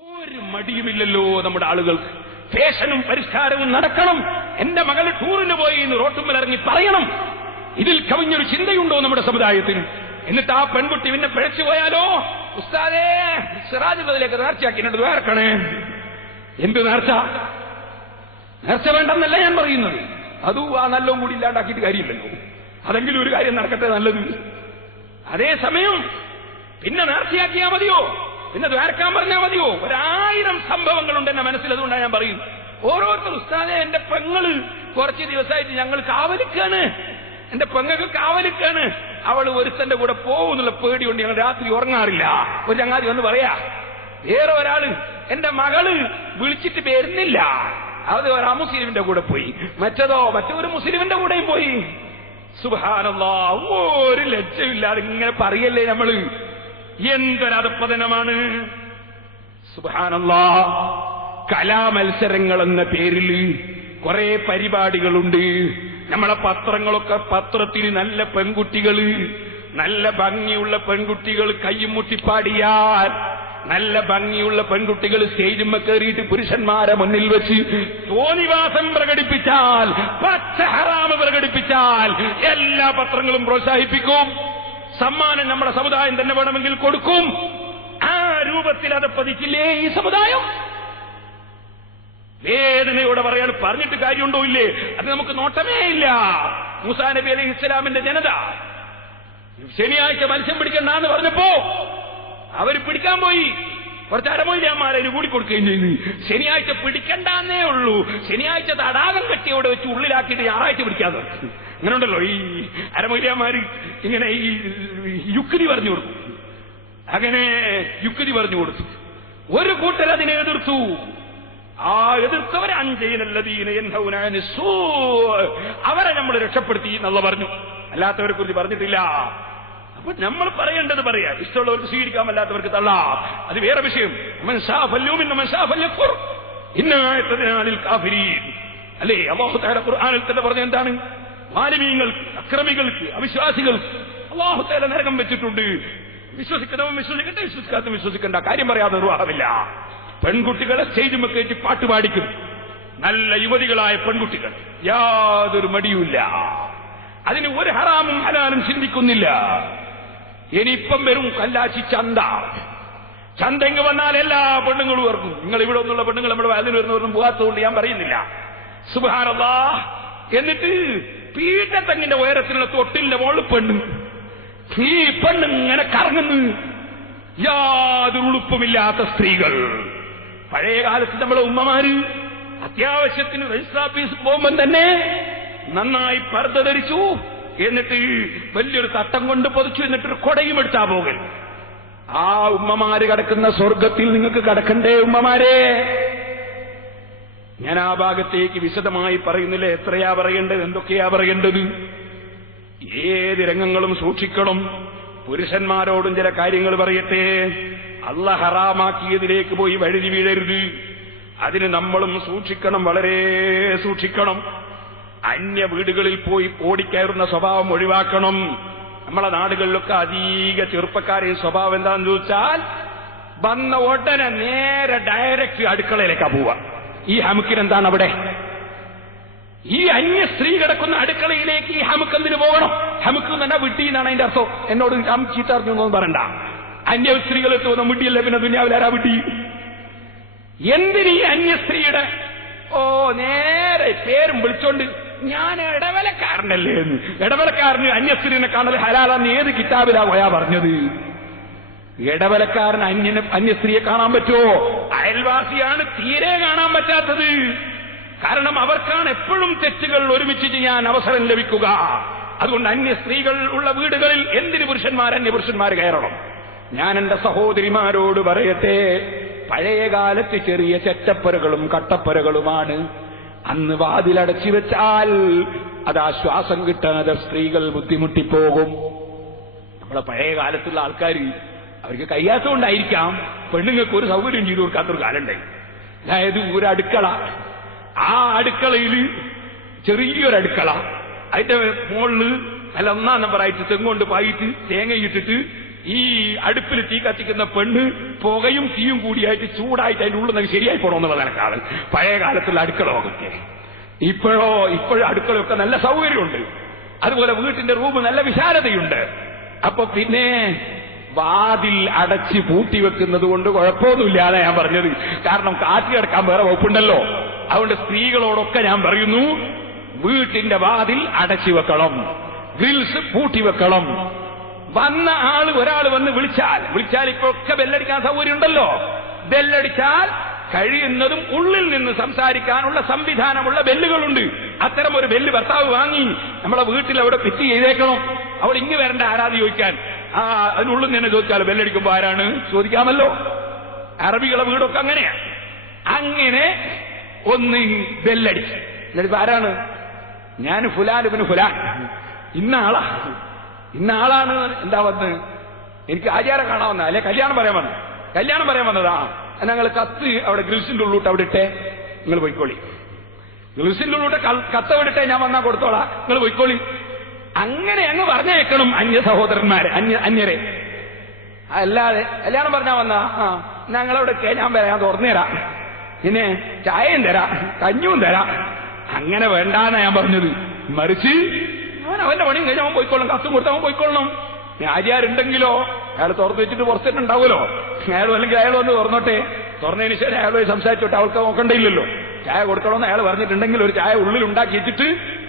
ഒരു മടിയുമില്ലല്ലോ നമ്മുടെ ആളുകൾക്ക്. ഫാഷനും പരിഷ്കാരവും നടക്കണം. എന്റെ മകള് ടൂറിന് പോയി എന്ന് റോട്ടുമ്പിൽ ഇറങ്ങി പറയണം. ഇതിൽ കവിഞ്ഞൊരു ചിന്തയുണ്ടോ നമ്മുടെ സമുദായത്തിന്? എന്നിട്ട് ആ പെൺകുട്ടി പിന്നെ പിഴച്ചു പോയാലോ, ഉസ്താദേ സിറാജ് ബദലേക്ക് നേർച്ചയാക്കി എന്നിട്ട് വേർക്കണേ. എന്ത് നേർച്ച? നേർച്ച വേണ്ടെന്നല്ല ഞാൻ പറയുന്നത്. അതും ആ നല്ലവും കൂടി ഇല്ലാണ്ടാക്കിയിട്ട് കാര്യമില്ലല്ലോ. അതെങ്കിലും ഒരു കാര്യം നടക്കട്ടെ നല്ലത്. അതേസമയം പിന്നെ നേർച്ചയാക്കിയാ മതിയോ? പിന്നെ ദ്വാരക്കാൻ പറഞ്ഞാൽ മതിയോ? 1000 സംഭവങ്ങളുണ്ട് എന്റെ മനസ്സിൽ. അതുകൊണ്ടാണ് ഞാൻ പറയുന്നത്. ഓരോരുത്തർ ഉസ്താദെ എന്റെ പെങ്ങള് കുറച്ച് ദിവസമായിട്ട് ഞങ്ങൾ കാവലിക്കാണ്, എന്റെ പെങ്ങൾക്ക് കാവലിക്കാണ്, അവള് ഒരുത്തന്റെ കൂടെ പോകുന്നുള്ള പേടിയുണ്ട് ഞങ്ങൾ രാത്രി ഉറങ്ങാറില്ല. ഒരു ചങ്ങാതി വന്ന് പറയാ. വേറെ ഒരാള് എന്റെ മകള് വിളിച്ചിട്ട് വരുന്നില്ല, അത് ഒരു അമുസ്ലിമിന്റെ കൂടെ പോയി, മറ്റൊരു മുസ്ലിമിന്റെ കൂടെയും പോയി. സുബ്ഹാനല്ലാഹ്, ഒരു ലജ്ജയില്ലാതെ ഇങ്ങനെ പറയല്ലേ നമ്മള്. എന്തൊരധപ്പതനമാണ്. സുബ്ഹാനല്ലാഹ്. കലാമത്സരങ്ങൾ എന്ന പേരിൽ കുറെ പരിപാടികളുണ്ട്. നമ്മളെ പത്രങ്ങളൊക്കെ, പത്രത്തിന് നല്ല പെൺകുട്ടികള്, നല്ല ഭംഗിയുള്ള പെൺകുട്ടികൾ കയ്യും മുട്ടിപ്പാടിയാൽ, നല്ല ഭംഗിയുള്ള പെൺകുട്ടികൾ സ്റ്റേജിന്മേ കയറിയിട്ട് പുരുഷന്മാരെ മുന്നിൽ വെച്ച് തോന്നിവാസം പ്രകടിപ്പിച്ചാൽ, പച്ച ഹറാമ് പ്രകടിപ്പിച്ചാൽ എല്ലാ പത്രങ്ങളും പ്രോത്സാഹിപ്പിക്കും. സമ്മാനം നമ്മുടെ സമുദായം തന്നെ വേണമെങ്കിൽ കൊടുക്കും. ആ രൂപത്തിൽ അത് പതിക്കില്ലേ ഈ സമുദായം? വേദനയോടെ പറയാൻ പറഞ്ഞിട്ട് കാര്യമുണ്ടോ ഇല്ലേ? അത് നമുക്ക് നോട്ടമേ ഇല്ല. മൂസാ നബി അലൈഹി ഇസ്ലാമിന്റെ ജനത ശനിയാഴ്ച മത്സ്യം പിടിക്കണ്ടെന്ന് പറഞ്ഞപ്പോ അവര് പിടിക്കാൻ പോയി. കുറച്ച് അരമൊഴിയാന്മാരെ കൂടി കൊടുക്കുകയും ചെയ്തു. ശനിയാഴ്ച പിടിക്കണ്ടെന്നേ ഉള്ളൂ. ശനിയാഴ്ച തടാകം കെട്ടി അവിടെ വെച്ച് ഉള്ളിലാക്കിയിട്ട് ഞായറാഴ്ച പിടിക്കാതെ. അങ്ങനെ ഉണ്ടല്ലോ ഈ അരമൊഴിയാന്മാര്, ഇങ്ങനെ ഈ യുക്തി പറഞ്ഞു കൊടുക്കും. അങ്ങനെ യുക്തി പറഞ്ഞു കൊടുത്തു. ഒരു കൂട്ടർ അതിനെ എതിർത്തു. ആ എതിർത്തവരെ അവരെ നമ്മൾ രക്ഷപ്പെടുത്തി എന്നുള്ള പറഞ്ഞു. അല്ലാത്തവരെ കുറിച്ച് പറഞ്ഞിട്ടില്ല. അപ്പൊ നമ്മൾ പറയേണ്ടത് പറയാ. ഇഷ്ടമുള്ളവർക്ക് സ്വീകരിക്കാം, അല്ലാത്തവർക്ക് തള്ളാം. അത് വേറെ വിഷയം. അല്ലേ അല്ലാഹു തആല ഖുർആനിൽ തന്നെ പറഞ്ഞ എന്താണ്? മാലിമീങ്ങൾക്ക്, അക്രമികൾക്ക്, അവിശ്വാസികൾക്ക് അല്ലാഹു തആല നരകം വെച്ചിട്ടുണ്ട്. വിശ്വസിക്കുന്നവൻ വിശ്വസിക്കട്ടെ, വിശ്വസിക്കാത്ത വിശ്വസിക്കേണ്ട. കാര്യം പറയാതെ നിർവാഹമില്ല. പെൺകുട്ടികളെ സ്റ്റേജിൽ കയറ്റി പാട്ടുപാടിക്കും. നല്ല യുവതികളായ പെൺകുട്ടികൾ, യാതൊരു മടിയുമില്ല. അതിന് ഒരു ഹറാമും ഹലാലും ചിന്തിക്കുന്നില്ല. ഇനിയിപ്പം വരും കല്ലാച്ചി ചന്ത. ചന്തങ്ങ് വന്നാൽ എല്ലാ പെണ്ണുങ്ങളും ഓർക്കും. നിങ്ങൾ ഇവിടെ ഒന്നുള്ള പെണ്ണുങ്ങൾ നമ്മുടെ അതിന് വരുന്നവരൊന്നും പോകാത്തതുകൊണ്ട് ഞാൻ പറയുന്നില്ല. സുബ്ഹാനല്ലാഹ്. എന്നിട്ട് പീഠത്തെങ്ങിന്റെ ഉയരത്തിലുള്ള തൊട്ടിലിന്റെ മോള് പെണ്ണ്, ഈ പെണ്ണിങ്ങനെ കറങ്ങുന്നു. യാതൊരു ഉളുപ്പുമില്ലാത്ത സ്ത്രീകൾ. പഴയ കാലത്ത് നമ്മളെ ഉമ്മമാര് അത്യാവശ്യത്തിന് രജിസ്റ്റർ ഓഫീസ് പോകുമ്പം തന്നെ നന്നായി പർദ്ദ ധരിച്ചു, എന്നിട്ട് വലിയൊരു തട്ടം കൊണ്ട് പൊതിച്ചു, എന്നിട്ടൊരു കൊടയും എടുത്താ പോകൽ. ആ ഉമ്മമാര് കിടക്കുന്ന സ്വർഗത്തിൽ നിങ്ങൾക്ക് കിടക്കണ്ടേ ഉമ്മമാരെ? ഞാൻ ആ ഭാഗത്തേക്ക് വിശദമായി പറയുന്നില്ല. എത്രയാ പറയേണ്ടത്, എന്തൊക്കെയാ പറയേണ്ടത്? ഏത് രംഗങ്ങളും സൂക്ഷിക്കണം. പുരുഷന്മാരോടും ചില കാര്യങ്ങൾ പറയട്ടെ. അല്ലാഹ് ഹറാമാക്കിയതിലേക്ക് പോയി വഴുതി വീഴരുത്. അതിന് നമ്മളും സൂക്ഷിക്കണം, വളരെ സൂക്ഷിക്കണം. അന്യ വീടുകളിൽ പോയി ഓടിക്കയറുന്ന സ്വഭാവം ഒഴിവാക്കണം. നമ്മളെ നാടുകളിലൊക്കെ അധിക ചെറുപ്പക്കാരെ സ്വഭാവം എന്താണെന്ന് ചോദിച്ചാൽ, വന്ന ഉടനെ നേരെ ഡയറക്റ്റ് അടുക്കളയിലേക്കാ പോവുക. ഈ ഹമുക്കിനെന്താണ് അവിടെ? ഈ അന്യ സ്ത്രീ കിടക്കുന്ന അടുക്കളയിലേക്ക് ഈ ഹമുക്ക് എന്തിനു പോകണം? ഹമുക്ക് തന്നെ വിട്ടി എന്നാണ് അതിന്റെ അർത്ഥം. എന്നോട് ചീത്ത അറിഞ്ഞൊന്നും പറയണ്ട. അന്യ സ്ത്രീകൾ തോന്നുന്ന വിട്ടിയല്ലേ പിന്നെ ദുനിയാവിലാരാ വിട്ടി? എന്തിന് ഈ അന്യ സ്ത്രീയുടെ നേരെ പേരും വിളിച്ചോണ്ട് ഞാൻ ഇടവലക്കാരനല്ലേ എന്ന്. ഇടവലക്കാരന് അന്യസ്ത്രീനെ കാണൽ ഹലാലാന്ന് ഏത് കിതാബിലാ പോയാ പറഞ്ഞത്? ഇടവലക്കാരന് അന്യസ്ത്രീയെ കാണാൻ പറ്റുമോ? അയൽവാസിയാണ് തീരെ കാണാൻ പറ്റാത്തത്. കാരണം അവർക്കാണ് എപ്പോഴും തെറ്റുകൾ ഒരുമിച്ച് ചെയ്യാൻ അവസരം ലഭിക്കുക. അതുകൊണ്ട് അന്യ സ്ത്രീകൾ ഉള്ള വീടുകളിൽ എന്തിന് അന്യപുരുഷന്മാർ കയറണം? ഞാൻ എന്റെ സഹോദരിമാരോട് പറയട്ടെ, പഴയ കാലത്ത് ചെറിയ ചെറ്റപ്പരകളും കട്ടപ്പരകളുമാണ്. അന്ന് വാതിലടച്ചു വെച്ചാൽ അത് ആശ്വാസം കിട്ടാതെ സ്ത്രീകൾ ബുദ്ധിമുട്ടിപ്പോകും. നമ്മളെ പഴയ കാലത്തുള്ള ആൾക്കാർ അവർക്ക് കയ്യാത്തതുകൊണ്ടായിരിക്കാം പെണ്ണുങ്ങൾക്ക് ഒരു സൗകര്യം ചെയ്തു കൊടുക്കാത്തൊരു കാലുണ്ടായി. അതായത് ഒരു അടുക്കള, ആ അടുക്കളയിൽ ചെറിയൊരടുക്കള, അതിന്റെ മുകളില് നല്ല 1ാം നമ്പറായിട്ട് തെങ്ങുകൊണ്ട് പായിട്ട് തേങ്ങയിട്ടിട്ട് ഈ അടുപ്പിൽ തീ കത്തിക്കുന്ന പെണ്ണ് പുകയും തീയും കൂടിയായിട്ട് ചൂടായിട്ട് അതിന്റെ ഉള്ളിൽ നിന്ന് ശരിയായി പോകണമെന്നുള്ള നിലക്കാണ് പഴയ കാലത്തുള്ള അടുക്കളൊക്കെ. ഇപ്പോഴും അടുക്കളയൊക്കെ നല്ല സൗകര്യമുണ്ട്. അതുപോലെ വീട്ടിന്റെ റൂം നല്ല വിശാലതയുണ്ട്. അപ്പൊ പിന്നെ വാതിൽ അടച്ച് പൂട്ടിവെക്കുന്നത് കൊണ്ട് കുഴപ്പമൊന്നുമില്ലാതെ ഞാൻ പറഞ്ഞത്. കാരണം കാറ്റ് കിടക്കാൻ വേറെ വകുപ്പുണ്ടല്ലോ. അതുകൊണ്ട് സ്ത്രീകളോടൊക്കെ ഞാൻ പറയുന്നു, വീട്ടിന്റെ വാതിൽ അടച്ചു വെക്കണം, ഗ്രിൽസ് പൂട്ടിവെക്കണം. വന്ന ഒരാൾ വന്ന് വിളിച്ചാൽ ഇപ്പൊക്കെ ബെല്ലടിക്കാൻ സൗകര്യം ഉണ്ടല്ലോ. ബെല്ലടിച്ചാൽ കഴിയുന്നതും ഉള്ളിൽ നിന്ന് സംസാരിക്കാനുള്ള സംവിധാനമുള്ള ബെല്ലുകളുണ്ട്. അത്തരം ഒരു ബെല്ല് ഭർത്താവ് വാങ്ങി നമ്മളെ വീട്ടിൽ അവിടെ ഫിറ്റ് ചെയ്തേക്കണം. അവിടെ ഇങ്ങ് വരേണ്ട ആരാധി ചോദിക്കാൻ, അതിനുള്ളിൽ തന്നെ ചോദിച്ചാൽ ബെല്ലടിക്കുമ്പോ ആരാണ് ചോദിക്കാമല്ലോ. അറബികളെ വീടൊക്കെ അങ്ങനെയാണ്. അങ്ങനെ ഒന്ന് ബെല്ലടിച്ച് എന്നിട്ട് ആരാണ്, ഞാൻ ഫുലാൻ ഇബ്നു ഫുലാൻ, ഇന്ന ആളാണ്. എന്താ വന്ന് എനിക്ക് ആചാരം കാണാവുന്ന അല്ലെ കല്യാണം പറയാൻ വന്നതാ. ഞങ്ങൾ കത്ത് അവിടെ ഗ്രിൽസിന്റെ ഉള്ളൂട്ട് അവിടെ ഇട്ടേ, നിങ്ങൾ പോയിക്കോളി. ഗ്രിൽസിന്റെ ഉള്ളൂട്ട് കത്ത് അവിടെ ഇട്ടേ, ഞാൻ വന്നാൽ കൊടുത്തോളാം, നിങ്ങൾ പോയിക്കോളി. അങ്ങനെ അങ്ങ് പറഞ്ഞേക്കണം അന്യ സഹോദരന്മാരെ, അന്യരെ. അല്ലാതെ കല്യാണം പറഞ്ഞാ വന്നാ ഞങ്ങളവിടെ ഞാൻ വരാം, ഞാൻ തുറന്നുതരാം, പിന്നെ ചായയും തരാം, കഞ്ഞും തരാം. അങ്ങനെ വേണ്ടാന്നാ ഞാൻ പറഞ്ഞത്. മറിച്ച് അവന്റെ പണിയും കഴിഞ്ഞ് അവൻ പോയിക്കൊള്ളണം, കത്തും കൊടുത്ത് അവൻ പോയിക്കൊള്ളണം. ആചാരുണ്ടെങ്കിലോ അയാൾ തുറന്നു വെച്ചിട്ട് പുറത്തിട്ടുണ്ടാവുമല്ലോ. അല്ലെങ്കിൽ അയാൾ വന്ന് തുറന്നോട്ടെ, തുറന്നതിന് ശേഷം അയാളോട് സംസാരിച്ചോട്ടെ, അവൾക്ക് നോക്കണ്ടില്ലല്ലോ. ചായ കൊടുക്കണമെന്ന് അയാൾ പറഞ്ഞിട്ടുണ്ടെങ്കിൽ ഒരു ചായ ഉള്ളിൽ ഉണ്ടാക്കി വെച്ചിട്ട്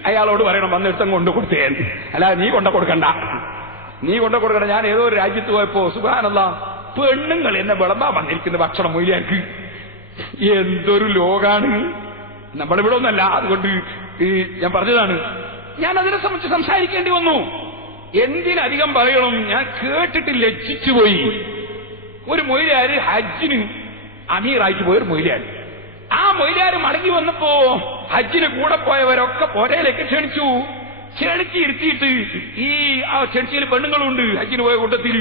അയാളോട് പറയണം വന്നെടുത്തം കൊണ്ട് കൊടുത്തേ. അല്ലാതെ നീ കൊണ്ട കൊടുക്കണ്ട. ഞാൻ ഏതോ ഒരു രാജ്യത്ത് പോയപ്പോ സുബ്ഹാനല്ലാഹ്, പെണ്ണുങ്ങൾ എന്നെ വിളമ്പാ വന്നിരിക്കുന്ന ഭക്ഷണം മൊയ്യാർക്ക്. എന്തൊരു ലോകാണ്. നമ്മളിവിടെ ഒന്നല്ല. അതുകൊണ്ട് ഞാൻ പറഞ്ഞതാണ്, ഞാൻ അതിനെ സംബന്ധിച്ച് സംസാരിക്കേണ്ടി വന്നു. എന്തിനധികം പറയണം, ഞാൻ കേട്ടിട്ട് ലജ്ജിച്ചു പോയി. ഒരു മൊയ്ലാര് ഹജ്ജിന് അമീറായിട്ട് പോയൊരു മൊയ്ലാര്. ആ മൊയ്ലാര് മടങ്ങി വന്നപ്പോ ഹജ്ജിന് കൂടെ പോയവരൊക്കെ പുരയിലേക്ക് ക്ഷണിച്ചിരുത്തിയിട്ട് ഈ ക്ഷണിച്ചിൽ പെണ്ണുങ്ങളുണ്ട് ഹജ്ജിന് പോയ കൂട്ടത്തിൽ.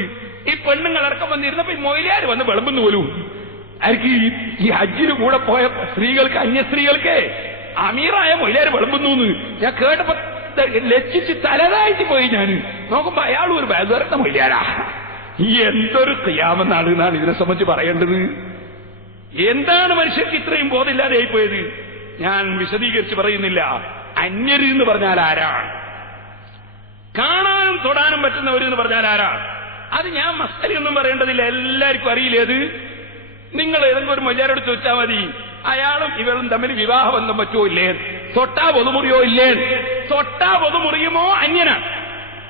ഈ പെണ്ണുങ്ങൾ ഇറക്കം വന്നിരുന്നപ്പോ ഈ മൊയ്ലാര് വന്ന് വിളമ്പുന്നു പോലും. ആർക്ക്? ഈ ഹജ്ജിന് കൂടെ പോയ സ്ത്രീകൾക്ക്, അന്യ സ്ത്രീകൾക്ക് അമീറായ മൊയ്ലാര് വിളമ്പുന്നു. ഞാൻ കേട്ടപ്പോ ലജ്ജിച്ച് തലതായിട്ട് പോയി. ഞാൻ നോക്കുമ്പോ അയാളും ഒരു വേദന മൊയ്ലാരാ. എന്തൊരു ഖിയാമെന്നാണ് ഇതിനെ സംബന്ധിച്ച് പറയേണ്ടത്. എന്താണ് മനുഷ്യർക്ക് ഇത്രയും ബോധമില്ലാതെ ആയിപ്പോയത്? ഞാൻ വിശദീകരിച്ച് പറയുന്നില്ല. അന്യര് എന്ന് പറഞ്ഞാൽ ആരാണ്? കാണാനും തൊടാനും പറ്റുന്നവരെന്ന് പറഞ്ഞാൽ ആരാണ്? അത് ഞാൻ മസ്തലിയൊന്നും പറയേണ്ടതില്ല, എല്ലാവർക്കും അറിയില്ലേത്. നിങ്ങൾ ഏതെങ്കിലും ഒരു മൊയ്ലാരോട് ചോദിച്ചാൽ മതി, അയാളും ഇവളും തമ്മിൽ വിവാഹബന്ധം പറ്റുമോ ഇല്ലേ, തൊട്ടാ പൊതുമുറിയോ ഇല്ലേ. തൊട്ടാ പൊതുമുറിയുമോ അന്യനാണ്,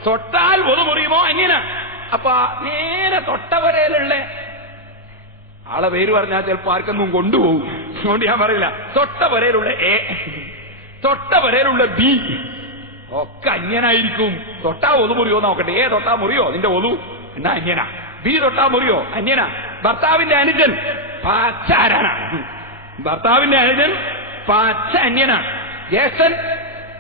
തൊട്ടാൽ പൊതുമുറിയുമോ അന്യനാണ്. അപ്പൊ നേരെ തൊട്ടവരയിലുള്ള ആളെ പേര് പറഞ്ഞാൽ ചിലപ്പോ ആർക്കൊന്നും കൊണ്ടുപോകും. അതുകൊണ്ട് ഞാൻ പറയില്ല. തൊട്ടവരയിലുള്ള എ, തൊട്ടവരയിലുള്ള ബി ഒക്കെ അന്യനായിരിക്കും. തൊട്ടാ ഒതുമുറിയോ നോക്കട്ടെ. എ തൊട്ടാ മുറിയോ നിന്റെ ഒതു എന്നാ അന്യനാ. ബി തൊട്ടാ മുറിയോ അന്യനാ. ഭർത്താവിന്റെ അനുജൻ പച്ച ആരാനാണ്? ഭർത്താവിന്റെ അനുജൻ പച്ച അന്യനാണ്. ജ്യേഷ്ഠൻ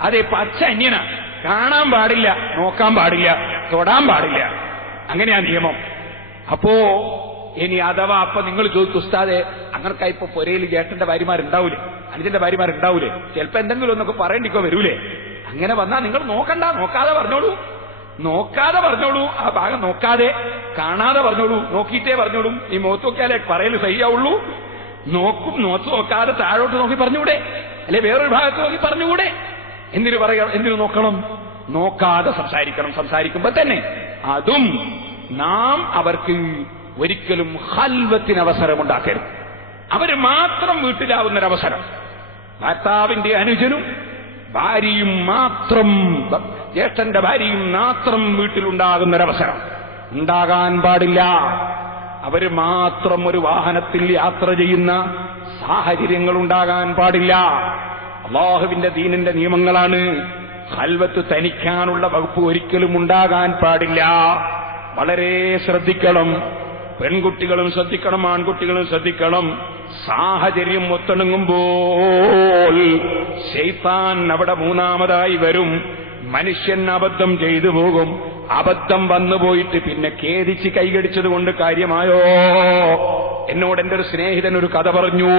അതെ പച്ച അന്യനാണ്. കാണാൻ പാടില്ല, നോക്കാൻ പാടില്ല, തൊടാൻ പാടില്ല. അങ്ങനെയാ നിയമം. അപ്പോ ഇനി അഥവാ അപ്പൊ നിങ്ങൾ ചോദിച്ചു, ഉസ്താദെ അങ്ങനൊക്കെ ഇപ്പൊ പൊരയിൽ ജ്യേഷ്ഠന്റെ ഭാര്യമാരുണ്ടാവൂലേ, അനുജന്റെ ഭാര്യമാരുണ്ടാവൂലേ, ചിലപ്പോ എന്തെങ്കിലും ഒന്നൊക്കെ പറയേണ്ടിക്കോ വരൂലേ. അങ്ങനെ വന്നാ നിങ്ങൾ നോക്കണ്ട, നോക്കാതെ പറഞ്ഞോളൂ. ആ ഭാഗം നോക്കാതെ കാണാതെ പറഞ്ഞോളൂ, നോക്കിയിട്ടേ പറഞ്ഞോളൂ. ഈ മുഖത്ത് നോക്കിയാലേ പറയല് സഹിയാവുള്ളൂ. മുഖത്ത് നോക്കാതെ താഴോട്ട് നോക്കി പറഞ്ഞുകൂടെ? അല്ലെ വേറൊരു ഭാഗത്ത് നോക്കി പറഞ്ഞുകൂടെ? എന്തിനു നോക്കണം? നോക്കാതെ സംസാരിക്കുമ്പോ തന്നെ അതും നാം അവർക്ക് ഒരിക്കലും ഖൽവത്തിന് അവസരമുണ്ടാക്കരുത്. അവര് മാത്രം വീട്ടിലാവുന്നൊരവസരം, ഭർത്താവിന്റെ അനുജനും ഭാര്യയും മാത്രം, ജ്യേഷ്ഠന്റെ ഭാര്യയും മാത്രം വീട്ടിലുണ്ടാകുന്നൊരവസരം ഉണ്ടാകാൻ പാടില്ല. അവര് മാത്രം ഒരു വാഹനത്തിൽ യാത്ര ചെയ്യുന്ന സാഹചര്യങ്ങൾ ഉണ്ടാകാൻ പാടില്ല. അല്ലാഹുവിന്റെ ദീനിന്റെ നിയമങ്ങളാണ്. ഖൽവത്ത് തനിക്കാനുള്ള വകുപ്പ് ഒരിക്കലും ഉണ്ടാകാൻ പാടില്ല. വളരെ ശ്രദ്ധിക്കണം. പെൺകുട്ടികളും ശ്രദ്ധിക്കണം, ആൺകുട്ടികളും ശ്രദ്ധിക്കണം. സാഹചര്യം ഒത്തിണങ്ങുമ്പോൾ ശൈത്താൻ അവിടെ മൂന്നാമതായി വരും. മനുഷ്യൻ അബദ്ധം ചെയ്തു പോകും. അബദ്ധം വന്നുപോയിട്ട് പിന്നെ ഖേദിച്ച് കൈകടിച്ചത് കൊണ്ട് കാര്യമായോ? എന്നോട് എന്റെ ഒരു സ്നേഹിതൻ ഒരു കഥ പറഞ്ഞു.